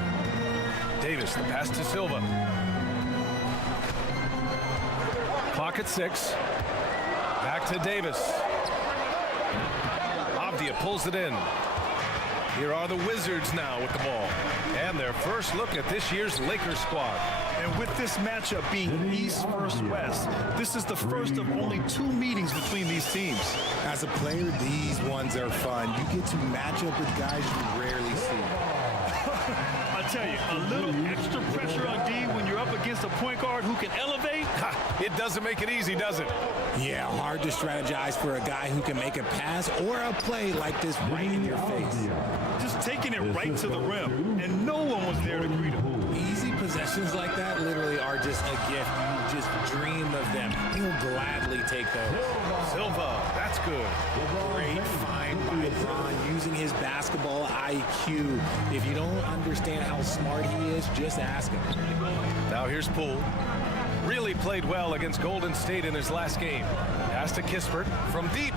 Davis, the pass to Silva. Clock at 6. Back to Davis. Avdia pulls it in. Here are the Wizards now with the ball. And their first look at this year's Lakers squad. And with this matchup being East versus West, this is the first of only 2 meetings between these teams. As a player, these ones are fun. You get to match up with guys you rarely see. I tell you, a little extra pressure on D when you're up against a point guard who can elevate. It doesn't make it easy, does it? Yeah, hard to strategize for a guy who can make a pass or a play like this right in your face. Just taking it right to the rim, and no one was there to greet him. Easy possessions like that literally are just a gift. You just dream of them. He'll gladly take those. Silva, that's good. Great find by Bron using his basketball IQ. If you don't understand how smart he is, just ask him. Now here's Poole. Really played well against Golden State in his last game. Pass to Kispert from deep.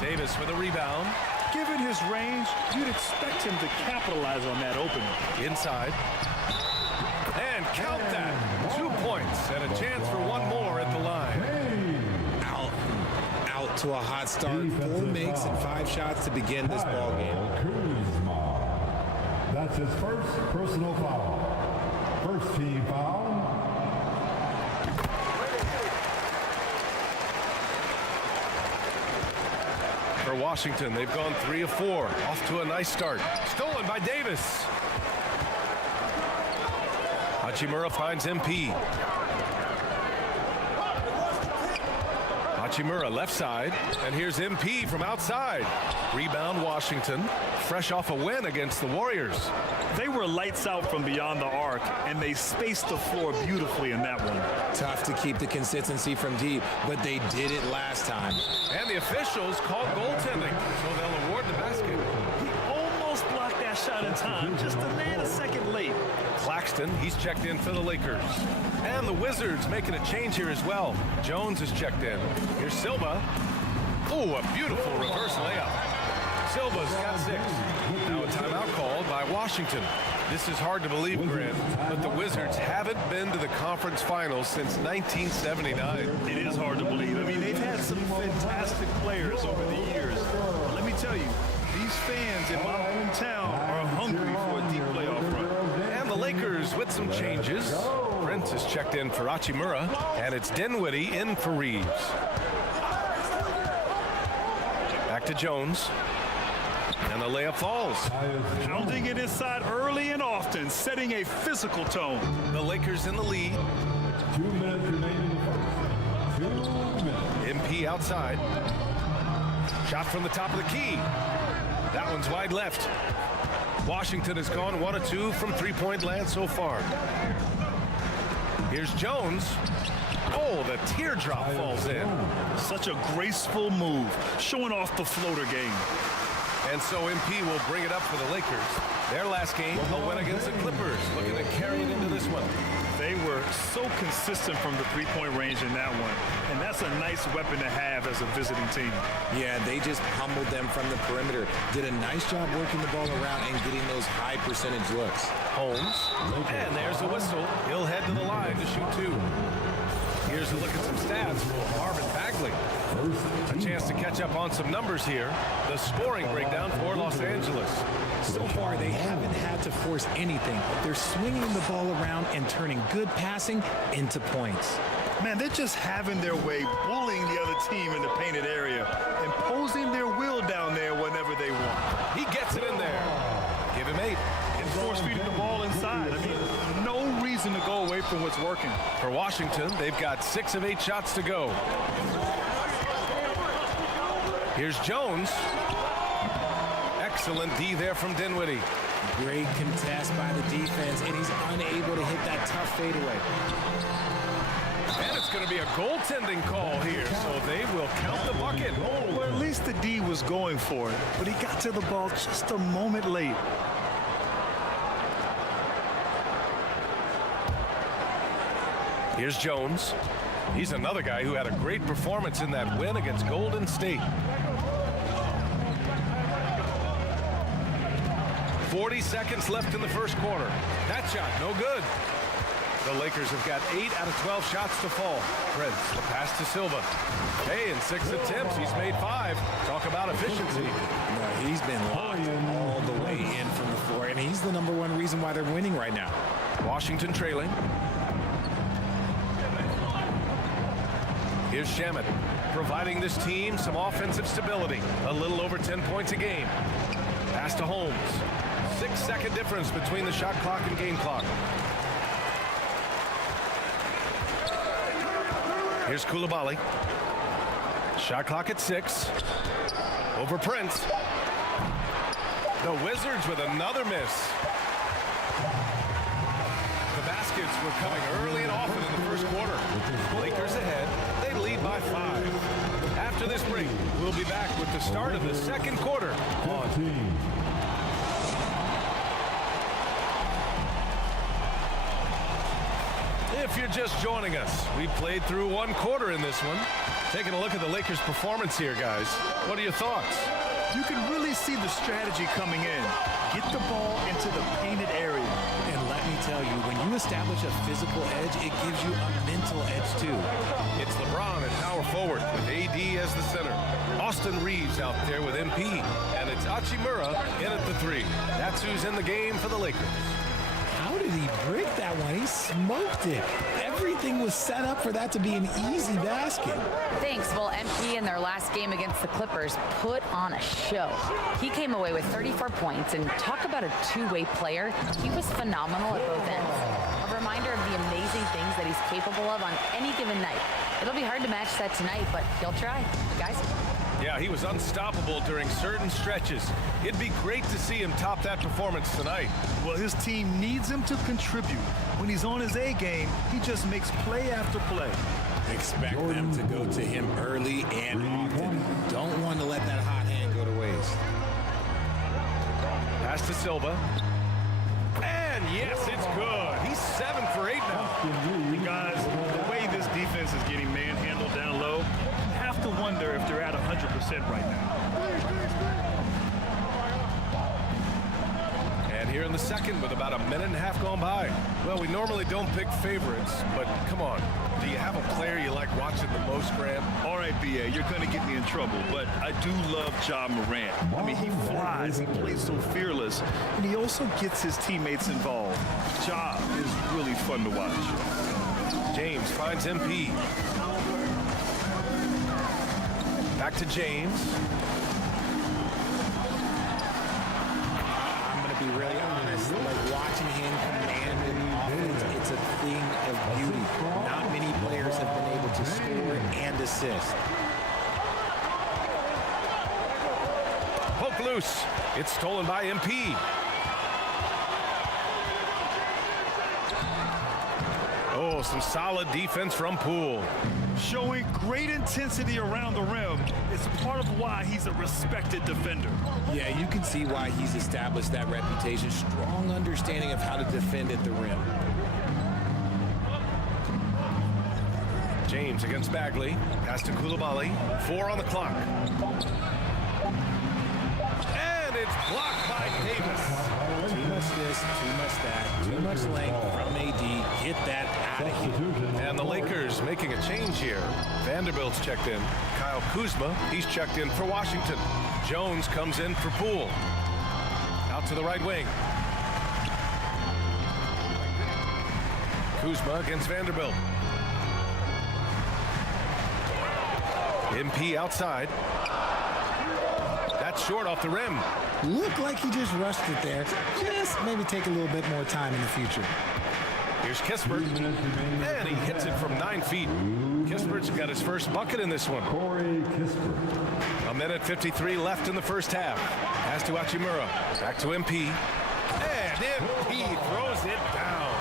Davis with a rebound. Given his range, you'd expect him to capitalize on that opening. Inside. And count that. 2 points and a chance for one more at the line. Out to a hot start. 4 makes and 5 shots to begin this ball game. That's his first personal foul. First team foul. For Washington, they've gone 3 of 4. Off to a nice start. Stolen by Davis. Hachimura finds MP. Hachimura left side, and here's MP from outside. Rebound Washington, fresh off a win against the Warriors. They were lights out from beyond the arc, and they spaced the floor beautifully in that one. Tough to keep the consistency from deep, but they did it last time. And the officials called goaltending, so they'll award the basket. He almost blocked that shot in time, just a man a second late. Claxton, he's checked in for the Lakers. And the Wizards making a change here as well. Jones is checked in. Here's Silva. Oh, a beautiful reverse layup. Silva's got 6. Now a timeout called by Washington. This is hard to believe, Grant, but the Wizards haven't been to the conference finals since 1979. It is hard to believe. I mean, they've had some fantastic players over the years. But let me tell you, these fans in my hometown are hungry for a deep playoff run. And the Lakers with some changes. Prince is checked in for Hachimura, and it's Dinwiddie in for Reeves. Back to Jones. And the layup falls. Pounding it inside early and often, setting a physical tone. The Lakers in the lead. 2 minutes remaining in the first. 2 minutes. MP outside. Shot from the top of the key. That one's wide left. Washington has gone 1 of 2 from three-point land so far. Here's Jones. Oh, the teardrop falls in. Such a graceful move, showing off the floater game. And so MP will bring it up for the Lakers. Their last game, a win against the Clippers, looking to carry it into this one. They were so consistent from the three-point range in that one, and that's a nice weapon to have as a visiting team. Yeah, they just pummeled them from the perimeter. Did a nice job working the ball around and getting those high percentage looks. Holmes, and there's the whistle. He'll head to the line to shoot two. Here's a look at some stats for Marvin Bagley. A chance to catch up on some numbers here. The scoring breakdown for Los Angeles. So far, they haven't had to force anything. They're swinging the ball around and turning good passing into points. Man, they're just having their way, bullying the other team in the painted area, imposing their will down there whenever they want. He gets it in there. Give him 8. And force-feeding the ball inside. I mean, no reason to go away from what's working. For Washington, they've got 6 of 8 shots to go. Here's Jones. Excellent D there from Dinwiddie. Great contest by the defense, and he's unable to hit that tough fadeaway. And it's going to be a goaltending call here, so they will count the bucket. Well, at least the D was going for it, but he got to the ball just a moment late. Here's Jones. He's another guy who had a great performance in that win against Golden State. 40 seconds left in the first quarter. That shot, no good. The Lakers have got 8 out of 12 shots to fall. Prince, the pass to Silva. Hey, in 6 attempts, he's made 5. Talk about efficiency. No, he's been locked all the way in from the floor, and he's the #1 reason why they're winning right now. Washington trailing. Here's Shamet, providing this team some offensive stability. A little over 10 points a game. Pass to Holmes. 6-second difference between the shot clock and game clock. Here's Koulibaly. Shot clock at 6. Over Prince. The Wizards with another miss. The baskets were coming early and often in the first quarter. Lakers ahead. They lead by 5. After this break, we'll be back with the start of the second quarter on If you're just joining us, we played through 1 quarter in this one. Taking a look at the Lakers' performance here, guys. What are your thoughts? You can really see the strategy coming in. Get the ball into the painted area. And let me tell you, when you establish a physical edge, it gives you a mental edge too. It's LeBron at power forward with AD as the center. Austin Reeves out there with MP. And it's Hachimura in at the 3. That's who's in the game for the Lakers. How did he break that one? He smoked it. Everything was set up for that to be an easy basket. Thanks. Well, MP in their last game against the Clippers put on a show. He came away with 34 points, and talk about a two-way player. He was phenomenal at both ends. A reminder of the amazing things that he's capable of on any given night. It'll be hard to match that tonight, but he'll try. Guys? Yeah, he was unstoppable during certain stretches. It'd be great to see him top that performance tonight. Well, his team needs him to contribute. When he's on his A game, he just makes play after play. Expect them to go to him early and often. Don't want to let that hot hand go to waste. Pass to Silva. And yes, it's good. He's 7 for 8 now. Guys, the way this defense is getting manhandled down low, you have to wonder if they're at 100% right now. And here in the second with about a minute and a half gone by. Well, we normally don't pick favorites, but come on. Do you have a player you like watching the most, Grant? All right, BA, you're going to get me in trouble, but I do love Ja Morant. I mean, he flies, he plays so fearless, and he also gets his teammates involved. Ja is really fun to watch. James finds MP. Back to James. I'm going to be really honest. Like watching him command an offense, it's a thing of beauty. Not many players have been able to score and assist. Poke loose. It's stolen by MP. Oh, some solid defense from Poole. Showing great intensity around the rim is part of why he's a respected defender. Yeah, you can see why he's established that reputation. Strong understanding of how to defend at the rim. James against Bagley. Pass to Koulibaly. 4 on the clock. And it's blocked by Davis. Too much this, too much that, too much length from AD. Get that out of here. And the Lakers making a change here. Vanderbilt's checked in. Kyle Kuzma, he's checked in for Washington. Jones comes in for Poole. Out to the right wing. Kuzma against Vanderbilt. MP outside. That's short off the rim. Looked like he just rushed it there. Just maybe take a little bit more time in the future. Here's Kispert, and he hits it from 9 feet. Kispert's got his first bucket in this one. A minute 53 left in the first half. Pass to Hachimura, back to MP, and MP throws it down.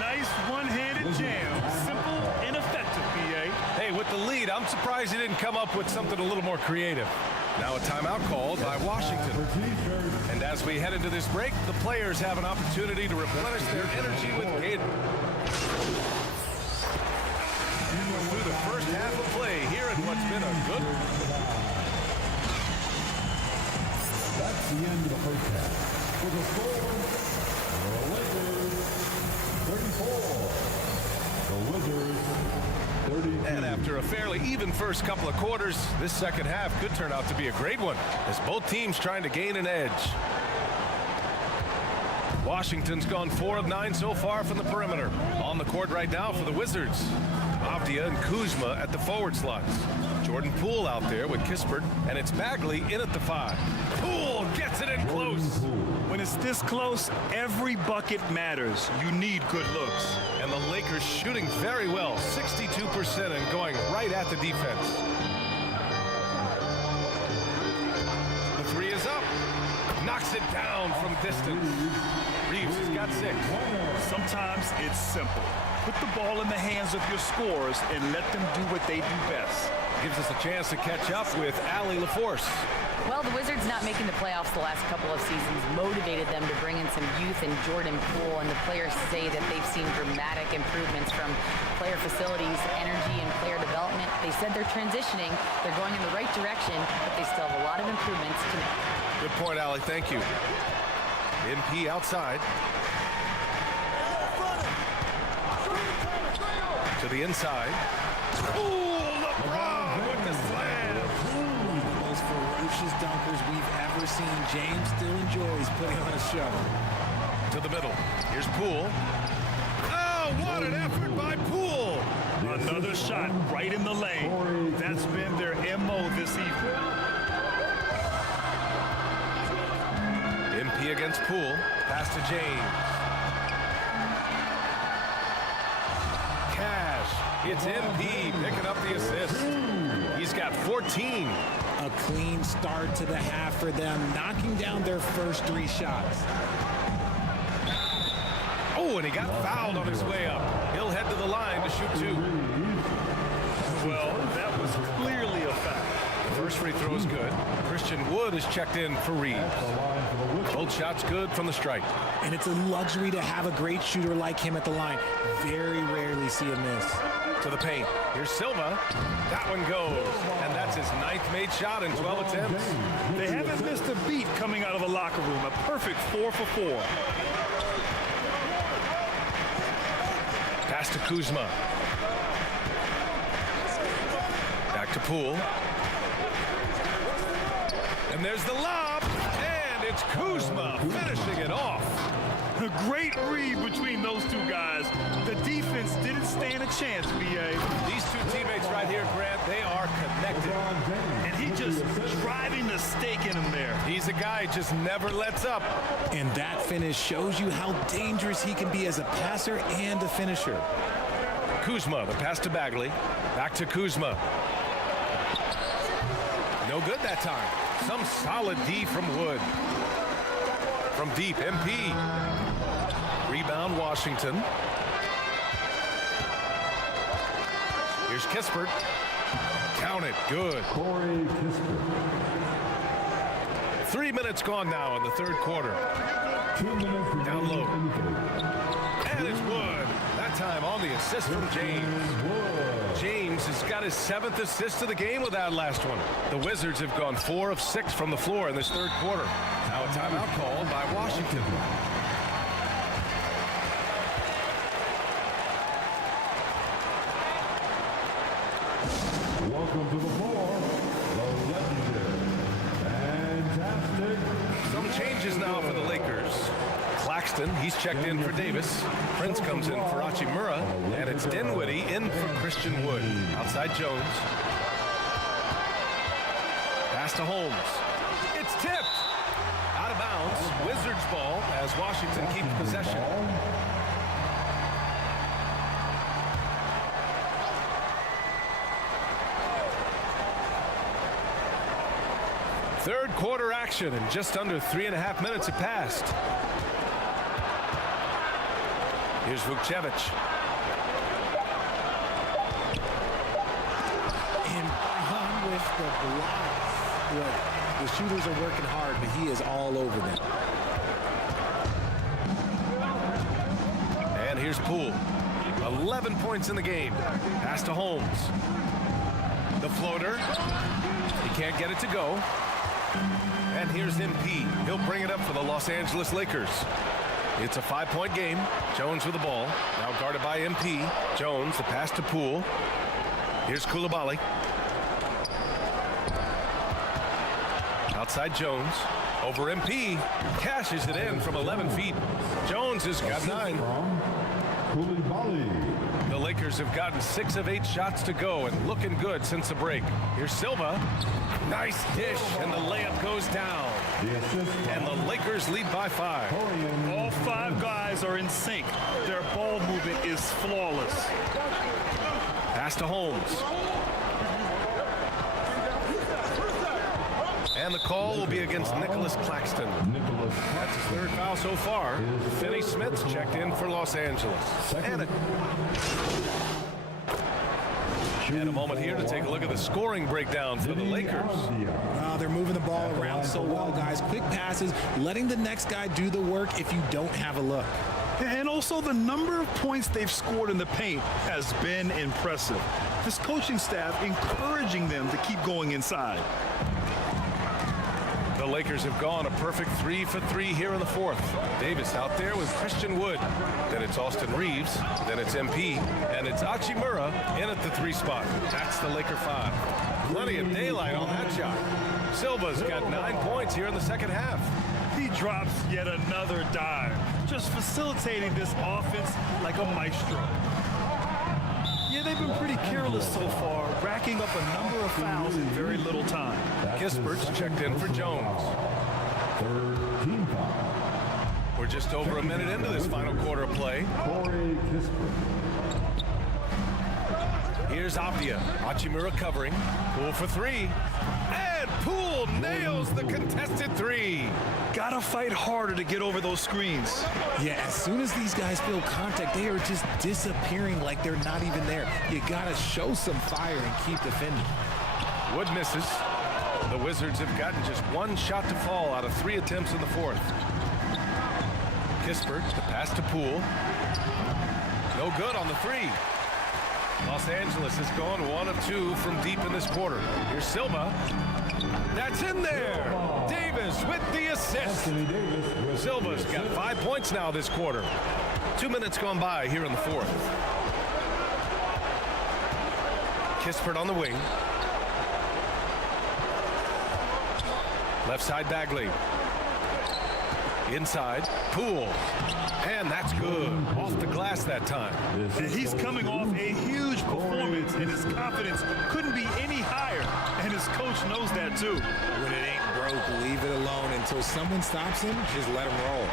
Nice one-handed jam. Simple and effective, BA. Hey, with the lead, I'm surprised he didn't come up with something a little more creative. Now a timeout called by Washington. And as we head into this break, the players have an opportunity to replenish their energy with Gator. Through the first half of play here in what's been a good... That's the end of the first half. For the score, the Lakers 34. The Wizards 32. And after a fairly even first couple of quarters, this second half could turn out to be a great one as both teams trying to gain an edge. Washington's gone 4 of 9 so far from the perimeter. On the court right now for the Wizards, Avdia and Kuzma at the forward slots. Jordan Poole out there with Kispert, and it's Bagley in at the 5. Poole gets it in close. When it's this close, every bucket matters. You need good looks. And the Lakers shooting very well, 62% and going right at the defense. The 3 is up. Knocks it down from distance. Reeves has got 6. Sometimes it's simple. Put the ball in the hands of your scorers and let them do what they do best. Gives us a chance to catch up with Allie LaForce. Well, the Wizards not making the playoffs the last couple of seasons motivated them to bring in some youth in Jordan Poole, and the players say that they've seen dramatic improvements from player facilities, energy, and player development. They said they're transitioning, they're going in the right direction, but they still have a lot of improvements to make. Good point, Allie. Thank you. MP outside. To the inside. Ooh, LeBron with the slam. One of the most ferocious dunkers we've ever seen. James still enjoys putting on a show. To the middle. Here's Poole. Oh, what an effort by Poole. Another shot right in the lane. That's been their MO this evening. MP against Poole. Pass to James. It's MP picking up the assist. He's got 14. A clean start to the half for them, knocking down their first 3 shots. Oh, and he got fouled on his way up. He'll head to the line to shoot 2. Well, that was clearly a foul. The first free throw is good. Christian Wood is checked in for Reeves. Both shots good from the stripe. And it's a luxury to have a great shooter like him at the line. Very rarely see a miss. To the paint. Here's Silva. That one goes. And that's his 9th made shot in 12 attempts. They haven't missed a beat coming out of the locker room. A perfect 4 for 4. Pass to Kuzma. Back to Poole. And there's the lob. And it's Kuzma finishing it off. A great read between those 2 guys. The defense didn't stand a chance, BA. These 2 teammates right here, Grant, they are connected. And he just driving the stake in him there. He's a guy who just never lets up. And that finish shows you how dangerous he can be as a passer and a finisher. Kuzma, the pass to Bagley. Back to Kuzma. No good that time. Some solid D from Wood. From deep, MP. Rebound, Washington. Here's Kispert. Count it, good. 3 minutes gone now in the third quarter. Down low. And it's Wood. That time on the assist from James. James has got his 7th assist of the game with that last one. The Wizards have gone 4 of 6 from the floor in this third quarter. Now a timeout called by Washington. Welcome to the floor, the legendary, fantastic. Some changes now for the Lakers. Claxton, he's checked in for Davis. Prince comes in for Hachimura, and it's Dinwiddie in for Christian Wood. Outside Jones. Pass to Holmes. It's tipped. Out of bounds. Wizards ball as Washington keeps possession. Third quarter action, and just under 3.5 minutes have passed. Here's Vukcevic. And on with the blocks. Look, the shooters are working hard, but he is all over them. And here's Poole. 11 points in the game. Pass to Holmes. The floater. He can't get it to go. And here's MP. He'll bring it up for the Los Angeles Lakers. It's a 5-point game. Jones with the ball. Now guarded by MP. Jones, the pass to Poole. Here's Coulibaly. Outside Jones. Over MP. Cashes it in from 11 feet. Jones has got 9. The Lakers have gotten 6 of 8 shots to go and looking good since the break. Here's Silva. Nice dish, and the layup goes down. And the Lakers lead by 5. All 5 guys are in sync. Their ball movement is flawless. Pass to Holmes. And the call will be against Nicholas Claxton. That's his 3rd foul so far. Finney Smith's checked in for Los Angeles. And a moment here to take a look at the scoring breakdown for the Lakers. They're moving the ball around so well, guys. Quick passes, letting the next guy do the work if you don't have a look. And also the number of points they've scored in the paint has been impressive. This coaching staff encouraging them to keep going inside. The Lakers have gone a perfect 3 for 3 here in the 4th. Davis out there with Christian Wood. Then it's Austin Reeves. Then it's MP. And it's Hachimura in at the 3 spot. That's the Laker 5. Plenty of daylight on that shot. Silva's got 9 points here in the second half. He drops yet another dive, just facilitating this offense like a maestro. Yeah, they've been pretty careless so far, racking up a number of fouls in very little time. Kispert's checked in for Jones. We're just over a minute into this final quarter of play. Here's Avdia. Hachimura covering. Poole for 3. And Poole nails the contested 3. Gotta fight harder to get over those screens. Yeah, as soon as these guys feel contact, they are just disappearing like they're not even there. You gotta show some fire and keep defending. Wood misses. The Wizards have gotten just 1 shot to fall out of 3 attempts in the 4th. Kispert, the pass to Poole. No good on the 3. Los Angeles has gone 1 of 2 from deep in this quarter. Here's Silva. That's in there. Davis with the assist. Silva's got 5 points now this quarter. 2 minutes gone by here in the 4th. Kispert on the wing. Left side Bagley. Inside, Poole. And that's good. Off the glass that time. He's coming off a huge performance, and his confidence couldn't be any higher. And his coach knows that too. When it ain't broke, leave it alone until someone stops him. Just let him roll.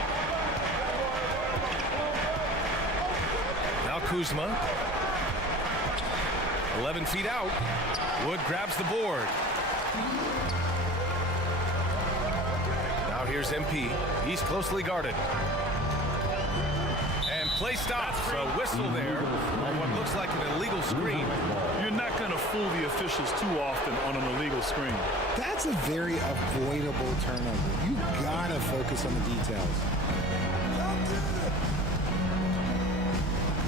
Now Kuzma. 11 feet out. Wood grabs the board. Now here's MP. He's closely guarded. And play stops. A whistle there on what looks like an illegal screen. You're not going to fool the officials too often on an illegal screen. That's a very avoidable turnover. You gotta focus on the details.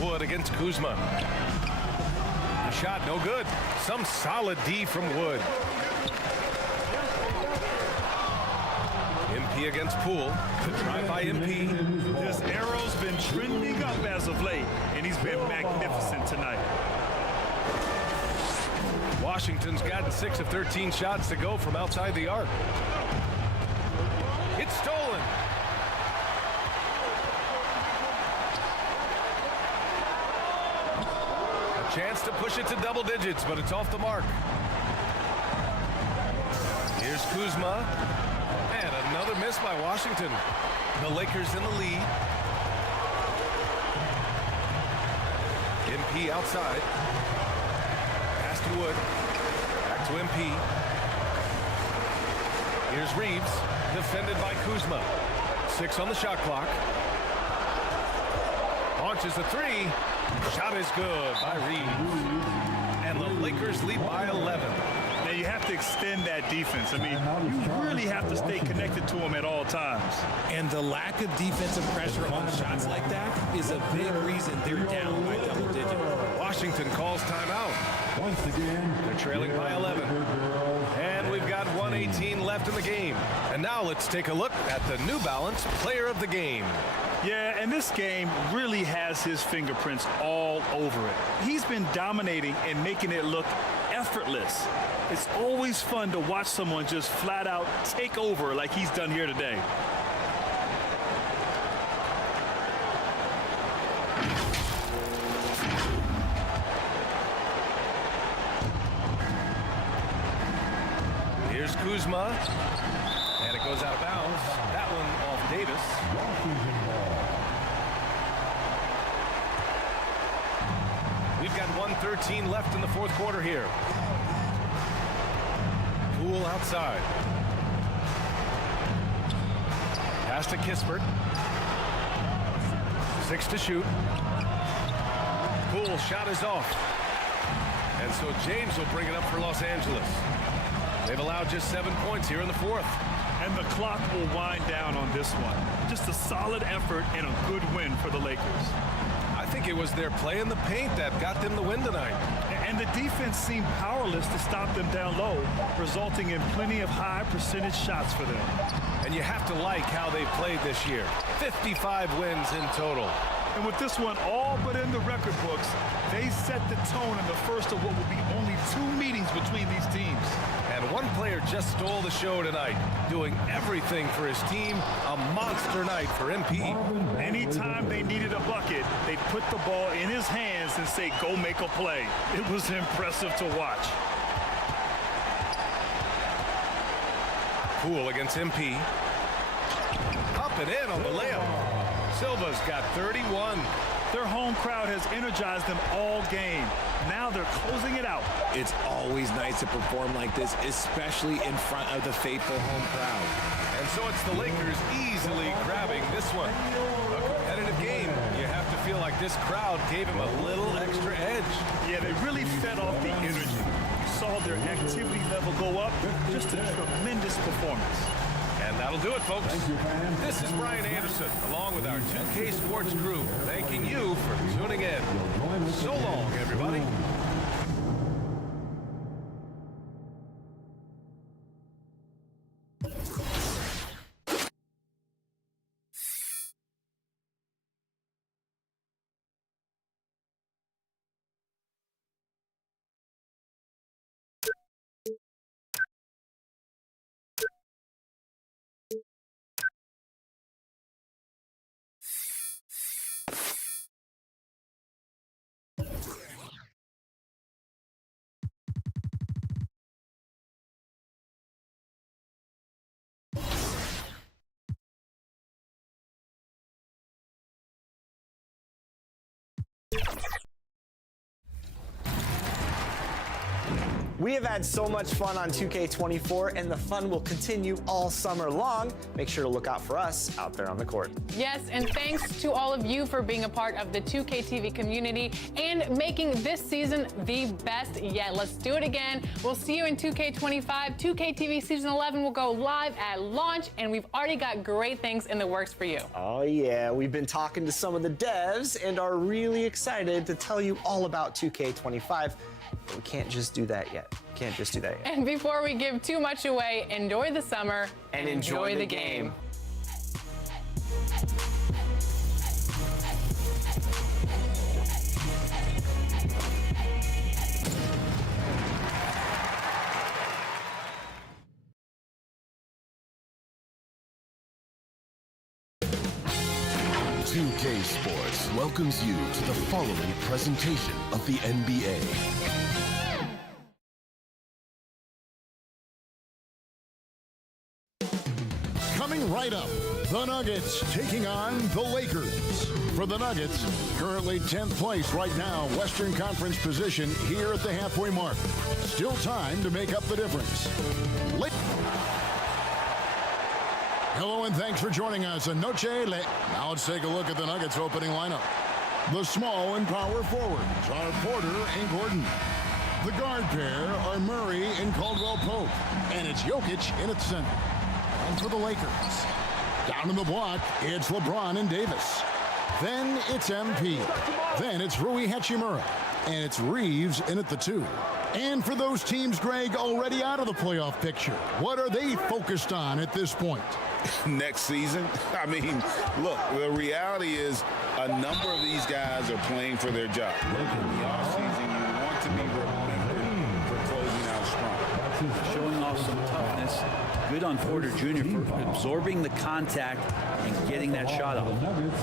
Wood against Kuzma. The shot, no good. Some solid D from Wood. MP against Poole. Good try by MP. His arrow's been trending up as of late, and he's been magnificent tonight. Washington's gotten 6 of 13 shots to go from outside the arc. It's stolen. A chance to push it to double digits, but it's off the mark. Here's Kuzma. And another miss by Washington. The Lakers in the lead. MP outside. Pass to Wood. Back to MP. Here's Reeves. Defended by Kuzma. 6 on the shot clock. Launches a 3. Shot is good by Reeves. And the Lakers lead by 11. Now you have to extend that defense. I mean, you really have to stay connected to them at all times. And the lack of defensive pressure on shots like that is a big reason they're down by double digits. Washington calls timeout. Once again, they're trailing by 11. And we've got 1:18 left in the game. And now let's take a look at the New Balance Player of the Game. Yeah, and this game really has his fingerprints all over it. He's been dominating and making it look effortless. It's always fun to watch someone just flat out take over like he's done here today. Here's Kuzma. And it goes out of bounds. That one off Davis. We've got 1:13 left in the fourth quarter here. Poole outside. Pass to Kispert. 6 to shoot. Poole shot is off. And so James will bring it up for Los Angeles. They've allowed just 7 points here in the fourth. And the clock will wind down on this one. Just a solid effort and a good win for the Lakers. I think it was their play in the paint that got them the win tonight. And the defense seemed powerless to stop them down low, resulting in plenty of high percentage shots for them. And you have to like how they've played this year. 55 wins in total. And with this one all but in the record books, they set the tone in the first of what will be only 2 meetings between these teams. And one player just stole the show tonight, doing everything for his team. A monster night for MP. Anytime they needed a bucket, they'd put the ball in his hands and say, go make a play. It was impressive to watch. Poole against MP. Up and in on the layup. Silva's got 31. Their home crowd has energized them all game. Now they're closing it out. It's always nice to perform like this, especially in front of the faithful home crowd. And so it's the Lakers easily grabbing this one. A competitive game. You have to feel like this crowd gave him a little extra edge. Yeah, they really fed off the energy. You saw their activity level go up. Just a tremendous performance. And that'll do it, folks. This is Brian Anderson, along with our 2K Sports crew, thanking you for tuning in. So long, everybody. We have had so much fun on 2K24, and the fun will continue all summer long. Make sure to look out for us out there on the court. Yes, and thanks to all of you for being a part of the 2K TV community and making this season the best yet. Let's do it again. We'll see you in 2K25. 2K TV Season 11 will go live at launch, and we've already got great things in the works for you. Oh, yeah. We've been talking to some of the devs and are really excited to tell you all about 2K25. But we can't just do that yet. Can't just do that yet. And before we give too much away, enjoy the summer And enjoy the game. Sports welcomes you to the following presentation of the NBA. Coming right up, the Nuggets taking on the Lakers. For the Nuggets, currently 10th place right now, Western Conference position here at the halfway mark. Still time to make up the difference. Hello and thanks for joining us. Now let's take a look at the Nuggets opening lineup. The small and power forwards are Porter and Gordon. The guard pair are Murray and Caldwell Pope. And it's Jokic in its center. And for the Lakers, down in the block, it's LeBron and Davis. Then it's MP. Then it's Rui Hachimura. And it's Reeves in at the 2. And for those teams, Greg, already out of the playoff picture, what are they focused on at this point? Next season? I mean, look, the reality is a number of these guys are playing for their job. In the offseason, you want to be remembered for closing out strong. Showing off some toughness. Good on Porter Jr. for absorbing the contact and getting that shot off.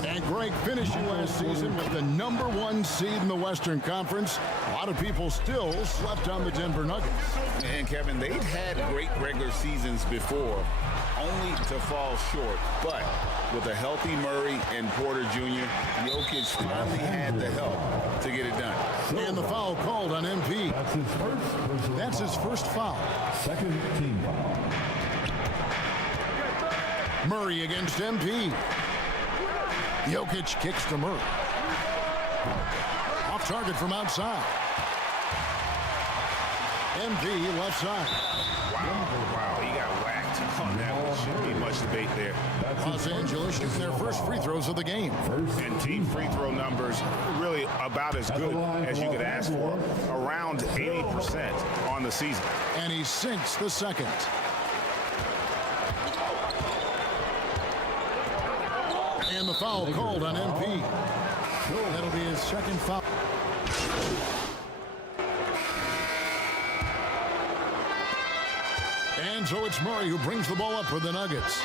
And Greg finishing last season with the #1 seed in the Western Conference. A lot of people still slept on the Denver Nuggets. And Kevin, they've had great regular seasons before, only to fall short. But with a healthy Murray and Porter Jr., Jokic finally had the help to get it done. And the foul called on MP. That's his first foul. Second team foul. Murray against MP. Jokic kicks to Murray. Off target from outside. MP left side. Wow, he got whacked on that one. Shouldn't be much debate there. Los Angeles shoots their first free throws of the game. And team free throw numbers really about as good as you could ask for. Around 80% on the season. And he sinks the second. And the foul called on MP. That'll be his second foul. And so it's Murray who brings the ball up for the Nuggets.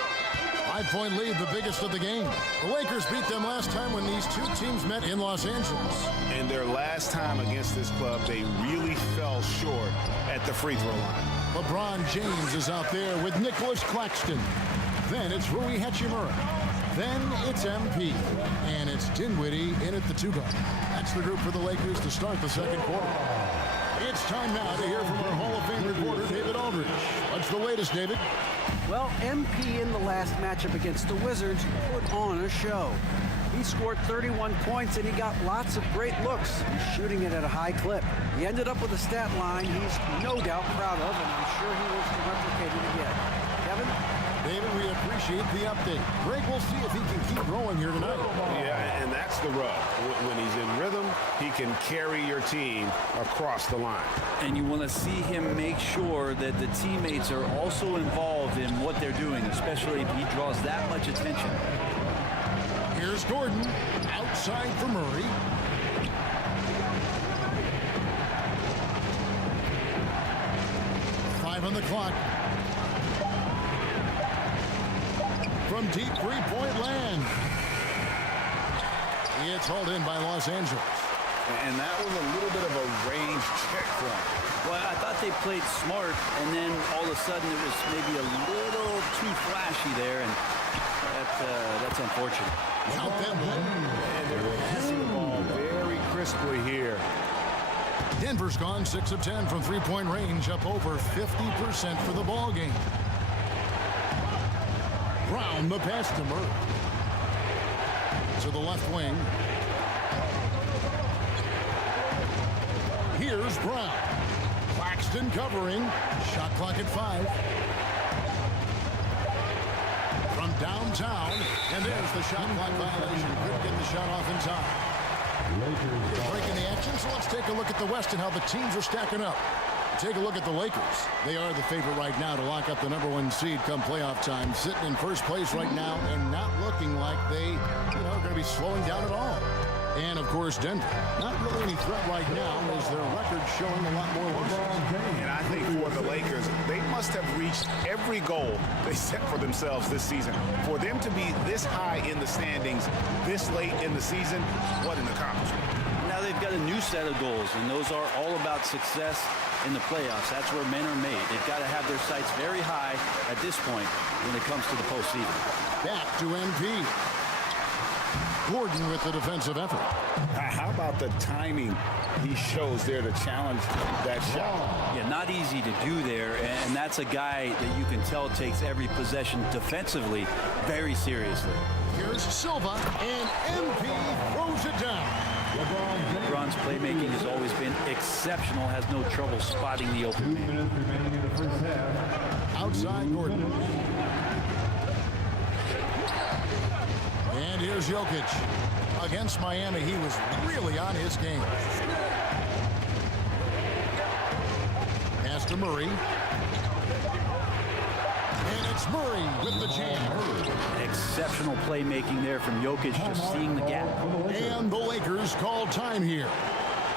5-point lead, the biggest of the game. The Lakers beat them last time when these two teams met in Los Angeles. And their last time against this club, they really fell short at the free throw line. LeBron James is out there with Nicholas Claxton. Then it's Rui Hachimura. Then it's MP. And it's Dinwiddie in at the 2 guard. That's the group for the Lakers to start the second quarter. It's time now to hear from our Hall of Fame reporter, David Aldridge. What's the latest, David? Well, MP in the last matchup against the Wizards put on a show. He scored 31 points and he got lots of great looks. He's shooting it at a high clip. He ended up with a stat line he's no doubt proud of, and I'm sure he wants to replicate it again. Kevin? David, we appreciate the update. Greg, we'll see if he can keep rolling here tonight. Yeah, and that's the rub. When he's in rhythm, he can carry your team across the line. And you want to see him make sure that the teammates are also involved in what they're doing, especially if he draws that much attention. Here's Gordon, outside for Murray. Five on the clock. From deep three-point land. It's hauled in by Los Angeles. And that was a little bit of a range check for him. Well, I thought they played smart, and then all of a sudden it was maybe a little too flashy there, and that's unfortunate. Count them one. And they're passing the ball very crisply here. Denver's gone 6 of 10 from three-point range, up over 50% for the ball game. Brown, the pass to Murray. To the left wing. Here's Brown. Claxton covering. Shot clock at 5. From downtown. And there's the shot clock violation. Couldn't get the shot off in time. Breaking the action, so let's take a look at the West and how the teams are stacking up. Take a look at the Lakers. They are the favorite right now to lock up the #1 seed come playoff time. Sitting in first place right now and not looking like they, are going to be slowing down at all. And, of course, Denver. Not really any threat right now as their record showing a lot more losses. And I think for the Lakers, they must have reached every goal they set for themselves this season. For them to be this high in the standings this late in the season, what an accomplishment. Now they've got a new set of goals, and those are all about success in the playoffs. That's where men are made. They've got to have their sights very high at this point when it comes to the postseason. Back to MP. Gordon with the defensive effort. How about the timing he shows there to challenge that shot? Yeah, not easy to do there, and that's a guy that you can tell takes every possession defensively very seriously. Here's Silva, and MP throws it down. LeBron's playmaking has always been exceptional, has no trouble spotting the open man. Outside Gordon. And here's Jokic. Against Miami, he was really on his game. Pass to Murray. And it's Murray with the jam. Exceptional playmaking there from Jokic, just seeing the gap. And the Lakers call time here.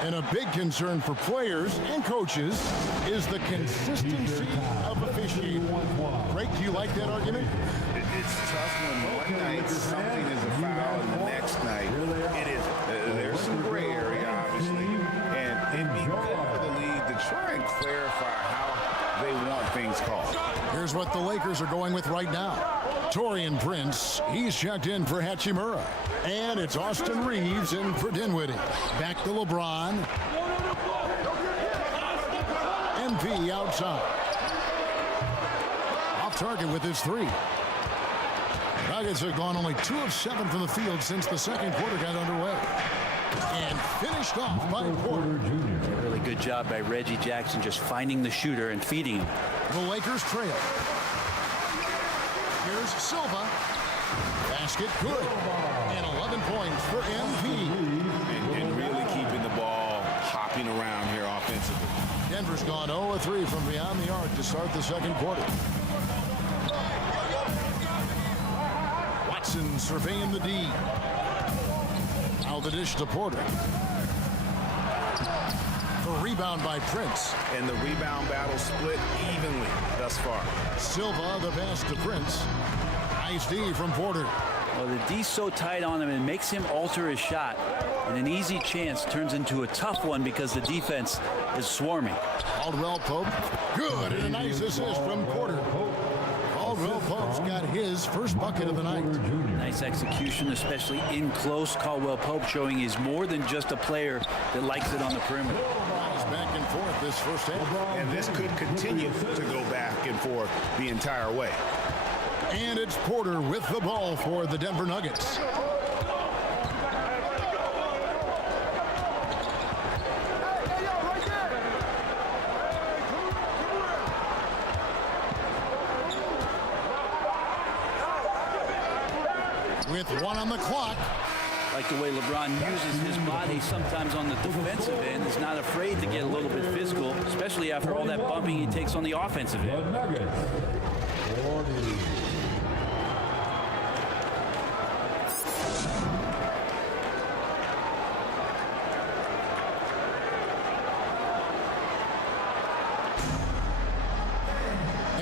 And a big concern for players and coaches is the consistency of officiating. Greg, do you like that argument? It's tough when one night something is a foul and the next night it isn't. There's some gray area, obviously, and it'd be good for the league to try and clarify how they want things called. Here's what the Lakers are going with right now. Taurean Prince, he's checked in for Hachimura. And it's Austin Reeves in for Dinwiddie. Back to LeBron. MP outside. Off target with his three. Nuggets have gone only 2 of 7 from the field since the second quarter got underway. And finished off by Porter. A really good job by Reggie Jackson just finding the shooter and feeding him. The Lakers trail. Here's Silva. Basket good. And 11 points for MP. And really keeping the ball hopping around here offensively. Denver's gone 0 of 3 from beyond the arc to start the second quarter. Watson surveying the D. Now the dish to Porter. The rebound by Prince. And the rebound battle split evenly thus far. Silva, the pass to Prince. Nice D from Porter. Well, the D's so tight on him, it makes him alter his shot. And an easy chance turns into a tough one because the defense is swarming. Caldwell Pope. Good, and a nice assist from Porter. Caldwell Pope's got his first bucket of the night. Nice execution, especially in close. Caldwell Pope showing he's more than just a player that likes it on the perimeter. Nice back and forth this first half. And this could continue to go back and forth the entire way. And it's Porter with the ball for the Denver Nuggets. With 1 on the clock. Like the way LeBron uses his body sometimes on the defensive end. He's not afraid to get a little bit physical, especially after all that bumping he takes on the offensive end.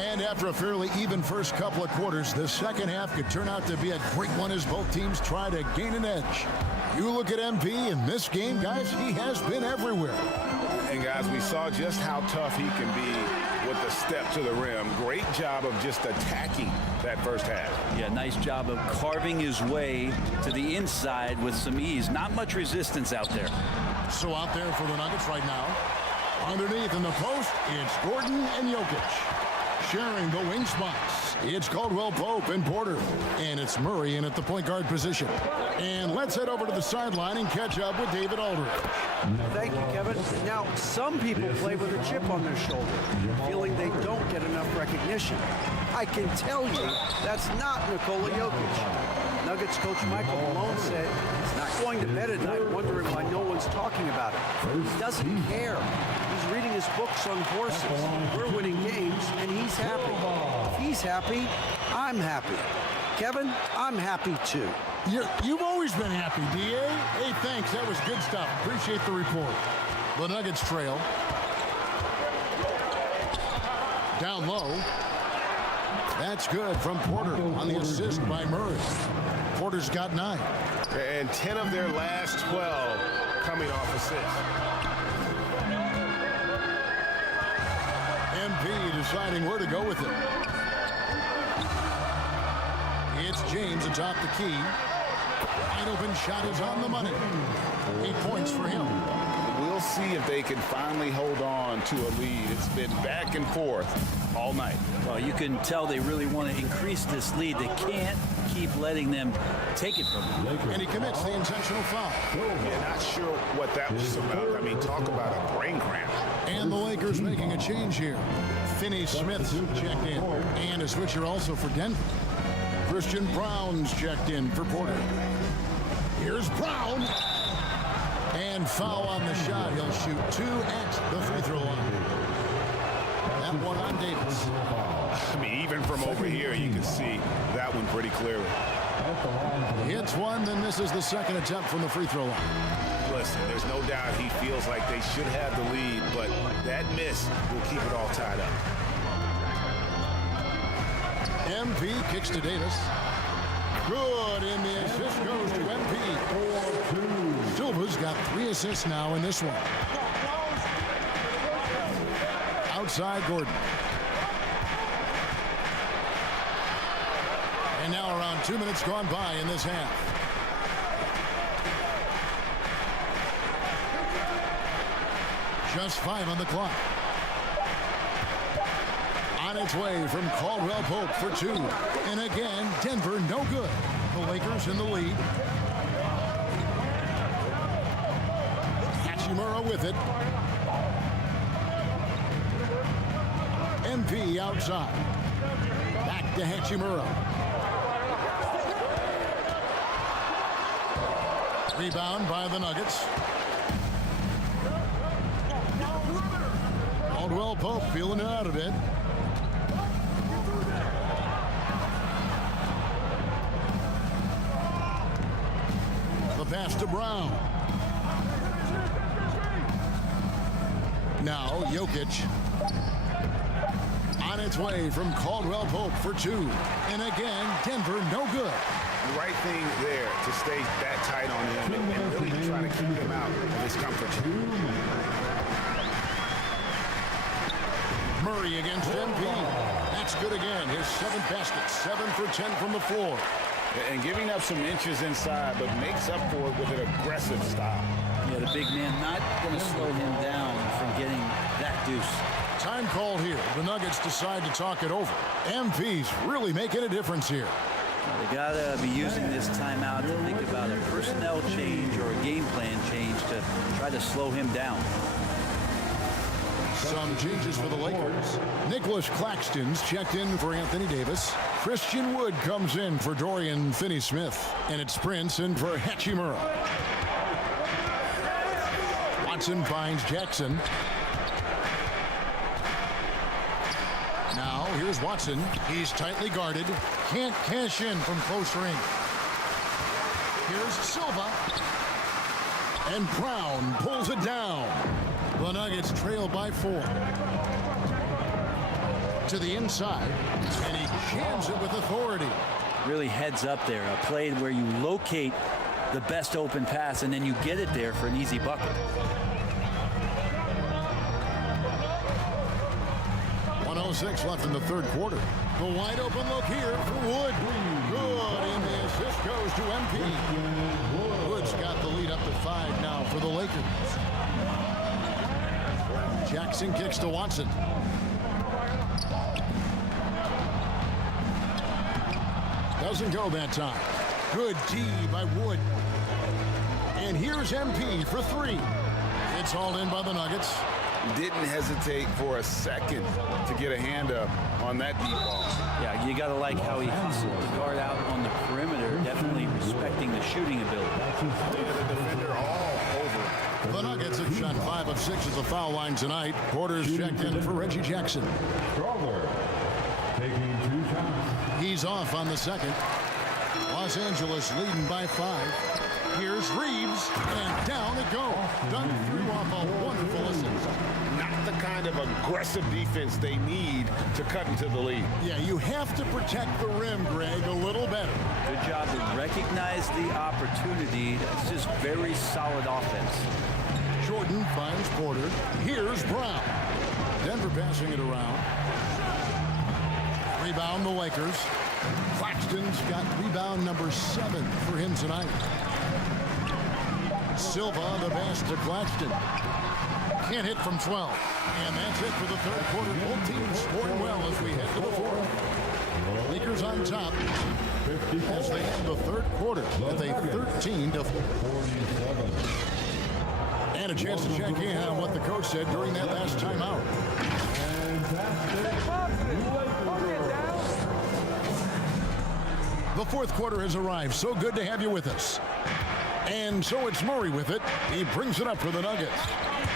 And after a fairly even first couple of quarters, the second half could turn out to be a great one as both teams try to gain an edge. You look at MP in this game, guys, he has been everywhere. And guys, we saw just how tough he can be with the step to the rim. Great job of just attacking that first half. Yeah, nice job of carving his way to the inside with some ease. Not much resistance out there. So out there for the Nuggets right now. Underneath in the post, it's Gordon and Jokic. Sharing the wing spots, it's Caldwell Pope and Porter. And it's Murray in at the point guard position. And let's head over to the sideline and catch up with David Aldridge. Thank you, Kevin. Now, some people play with a chip on their shoulder, feeling they don't get enough recognition. I can tell you that's not Nikola Jokic. Nuggets coach Michael Malone said he's not going to bed at night wondering why no one's talking about it. He doesn't care. He's reading his books on horses. We're winning games, and he's happy. If he's happy, I'm happy. Kevin, I'm happy too. You've always been happy, D.A. Hey, thanks. That was good stuff. Appreciate the report. The Nuggets trail. Down low. That's good from Porter on the assist by Murray. Porter's got 9. And 10 of their last 12 coming off assists. MP deciding where to go with it. It's James atop the key. Wide open shot is on the money. 8 points for him. We'll see if they can finally hold on to a lead. It's been back and forth all night. Well, you can tell they really want to increase this lead. They can't keep letting them take it from them. And he commits the intentional foul. Yeah, not sure what that was about. I mean, talk about a brain cramp. And the Lakers making a change here. Finney-Smith's checked in. And a switcher also for Denver. Christian Brown's checked in for Porter. Here's Brown. And foul on the shot. He'll shoot 2 at the free throw line. That one on Davis. I mean, even from over here, you can see that one pretty clearly. Hits one, then misses the second attempt from the free throw line. Listen, there's no doubt he feels like they should have the lead, but that miss will keep it all tied up. MP kicks to Davis. Good, and the assist goes to MP. Silva's got 3 assists now in this one. Outside Gordon. And now around 2 minutes gone by in this half. Just 5 on the clock. On its way from Caldwell Pope for 2. And again, Denver no good. The Lakers in the lead. Hachimura with it. MP outside. Back to Hachimura. Rebound by the Nuggets. Caldwell Pope feeling it out a bit. The pass to Brown. Now Jokic. On its way from Caldwell Pope for 2. And again, Denver no good. The right thing there to stay that tight on him and really try to keep him out of his comfort zone. Murray against MP. That's good again. His 7th basket. 7 for 10 from the floor. And giving up some inches inside, but makes up for it with an aggressive style. Yeah, the big man not going to slow him down from getting that deuce. Time called here. The Nuggets decide to talk it over. MP's really making a difference here. They got to be using this timeout to think about a personnel change or a game plan change to try to slow him down. Some changes for the Lakers. Nicholas Claxton's checked in for Anthony Davis. Christian Wood comes in for Dorian Finney-Smith. And it's Prince in for Hachimura. Watson finds Jackson. Now, here's Watson. He's tightly guarded. Can't cash in from close range. Here's Silva. And Brown pulls it down. The Nuggets trail by 4. To the inside. And he jams it with authority. Really heads up there. A play where you locate the best open pass and then you get it there for an easy bucket. 1:06 left in the third quarter. The wide open look here for Wood. Good, and the assist goes to MP. Wood's got the lead up to 5 now for the Lakers. Jackson kicks to Watson. Doesn't go that time. Good D by Wood. And here's MP for 3. It's hauled in by the Nuggets. Didn't hesitate for a second to get a hand up on that deep ball. Yeah, you got to like how he hustled the guard out on the perimeter, definitely respecting the shooting ability. The defender all over. The Nuggets have shot 5 of 6 at the foul line tonight. Porter's checked in for Reggie Jackson. Strawberry taking 2 shots. He's off on the second. Los Angeles leading by 5. Here's Reeves, and down it goes. Dunk threw off a wonderful assist. Not the kind of aggressive defense they need to cut into the lead. Yeah, you have to protect the rim, Greg, a little better. Good job to recognize the opportunity. That's just very solid offense. Jordan finds Porter. Here's Brown. Denver passing it around. Rebound the Lakers. Claxton's got rebound number 7 for him tonight. Silva, the pass to Claxton. Can't hit from 12. And that's it for the third quarter. Both teams scoring well as we head to the fourth. Lakers on top as they end the third quarter with a 13-47. And a chance to check in on what the coach said during that last timeout. The fourth quarter has arrived. So good to have you with us. And so it's Murray with it. He brings it up for the Nuggets.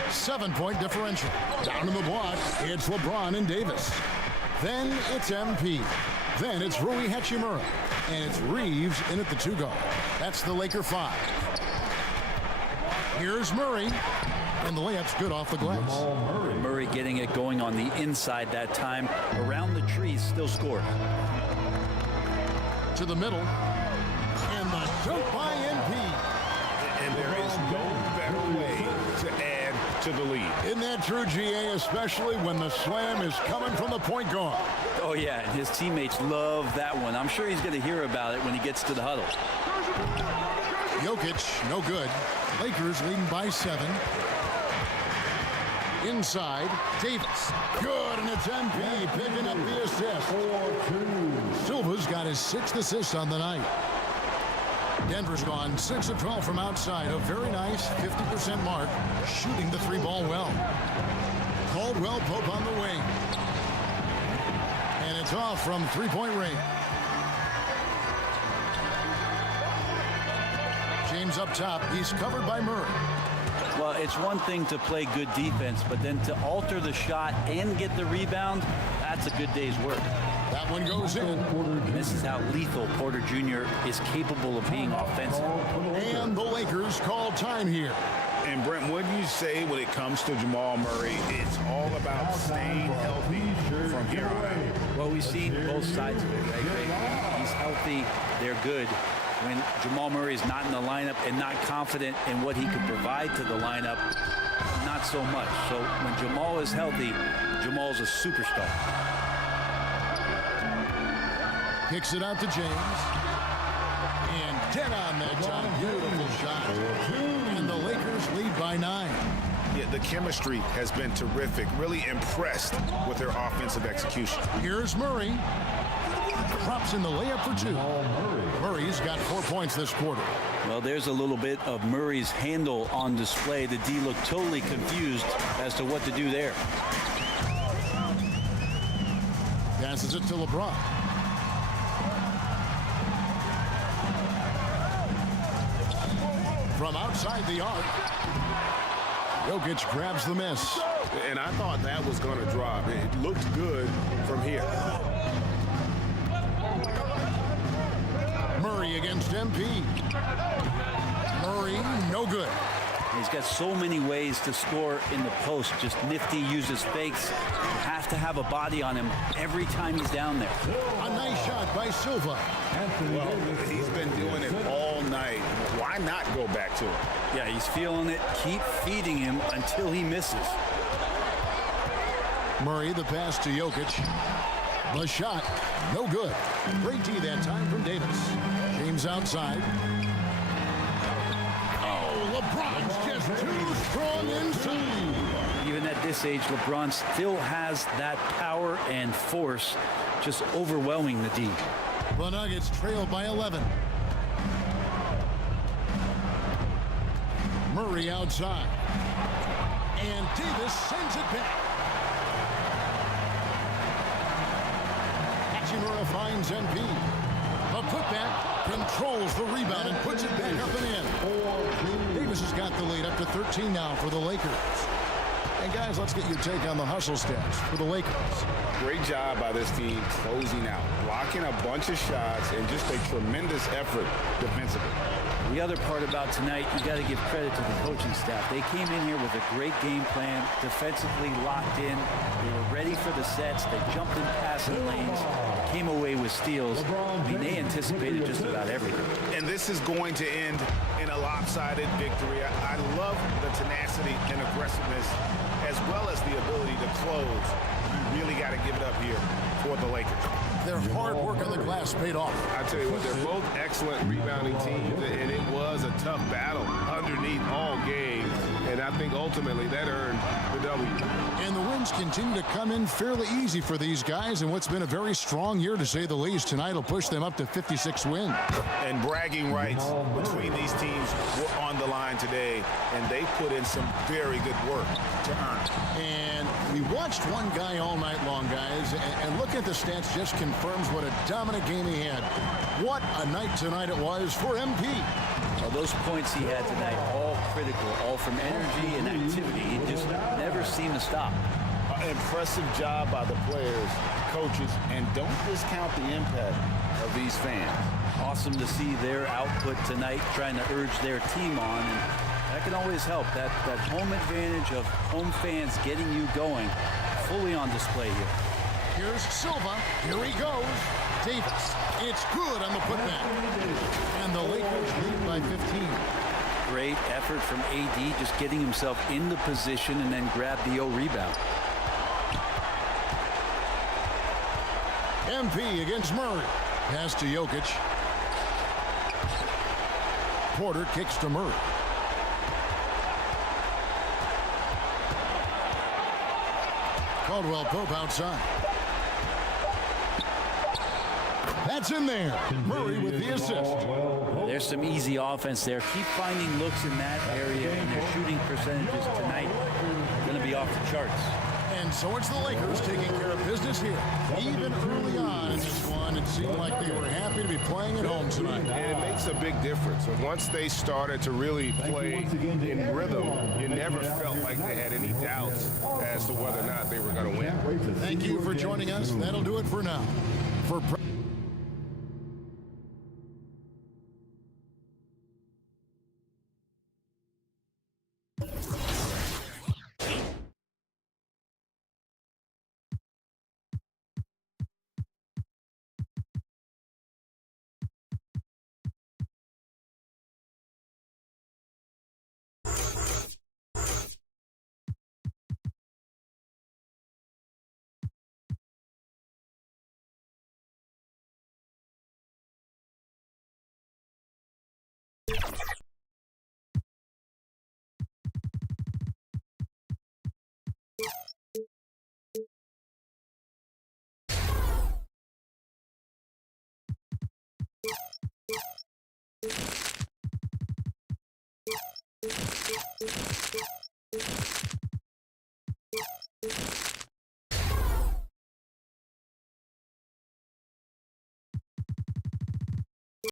7-point differential. Down in the block, it's LeBron and Davis. Then it's MP. Then it's Rui Hachimura. And it's Reeves in at the 2 guard. That's the Laker 5. Here's Murray. And the layup's good off the glass. Murray getting it going on the inside that time. Around the trees, still scored. To the middle. And the jump by MP. And there is no better way to add to the lead. Isn't that true, GA, especially when the slam is coming from the point guard? Oh, yeah, and his teammates love that one. I'm sure he's going to hear about it when he gets to the huddle. Jokic, no good. Lakers leading by 7. Inside, Davis. Good, and it's MP picking up the assist. 4-2. Silva's got his 6th assist on the night. Denver's gone 6 of 12 from outside. A very nice 50% mark, shooting the 3-ball well. Caldwell Pope on the wing. And it's off from 3-point range. James up top. He's covered by Murray. Well, it's one thing to play good defense, but then to alter the shot and get the rebound, that's a good day's work. That one goes in. And this is how lethal Porter Jr. is capable of being offensive. And the Lakers call time here. And Brent, what do you say when it comes to Jamal Murray? It's all about staying healthy from here on out. Well, we've seen both sides of it, right, Greg? He's healthy, they're good. When Jamal Murray is not in the lineup and not confident in what he can provide to the lineup, not so much. So when Jamal is healthy, Jamal's a superstar. Kicks it out to James. And dead on that time. Beautiful shot. And the Lakers lead by 9. Yeah, the chemistry has been terrific. Really impressed with their offensive execution. Here's Murray. Drops in the layup for 2. Murray's got 4 points this quarter. Well, there's a little bit of Murray's handle on display. The D looked totally confused as to what to do there. Passes it to LeBron. From outside the arc, Jokic grabs the miss. And I thought that was going to drop. It looked good from here. Murray against MP. Murray, no good. He's got so many ways to score in the post. Just nifty, uses fakes. You have to have a body on him every time he's down there. A nice shot by Silva. Well, he's been doing it all night. Why not go back to him? Yeah, he's feeling it. Keep feeding him until he misses. Murray, the pass to Jokic. The shot, no good. Great D that time from Davis. James outside. Oh, LeBron's just too strong inside. Even at this age, LeBron still has that power and force, just overwhelming the D. The Nuggets trail by 11. Murray outside. And Davis sends it back. Hachimura finds MP. The putback controls the rebound and puts it back up and in. Davis has got the lead up to 13 now for the Lakers. And guys, let's get your take on the hustle stats for the Lakers. Great job by this team closing out, blocking a bunch of shots, and just a tremendous effort defensively. The other part about tonight, you got to give credit to the coaching staff. They came in here with a great game plan, defensively locked in. They were ready for the sets. They jumped in passing lanes, came away with steals. I mean, they anticipated just about everything. And this is going to end in a lopsided victory. I love the tenacity and aggressiveness, as well as the ability to close. You really got to give it up here for the Lakers. Their hard work on the glass paid off. I tell you what, they're both excellent rebounding teams, and it was a tough battle underneath all game. And I think ultimately that earned the W. And the wins continue to come in fairly easy for these guys, and what's been a very strong year, to say the least. Tonight will push them up to 56 wins. And bragging rights between these teams were on the line today, and they put in some very good work to earn it. And we watched one guy all night long, guys, and looking at the stats just confirms what a dominant game he had. What a night tonight it was for MP. Well, those points he had tonight, all critical, all from energy and activity. He just never seemed to stop. Impressive job by the players, coaches, and don't discount the impact of these fans. Awesome to see their output tonight, trying to urge their team on, and that can always help. That home advantage of home fans getting you going, fully on display here. Here's Silva. Here he goes. Davis. It's good on the putback. And the Lakers lead by 15. Great effort from AD, just getting himself in the position and then grab the rebound. MP against Murray. Pass to Jokic. Porter kicks to Murray. Caldwell Pope outside. That's in there. Murray with the assist. There's some easy offense there. Keep finding looks in that area, and their shooting percentages tonight are going to be off the charts. And so it's the Lakers taking care of business here. Even early on in this one, it seemed like they were happy to be playing at home tonight. And it makes a big difference. And once they started to really play in rhythm, you never felt like they had any doubts as to whether or not they were going to win. Thank you for joining us. That'll do it for now. For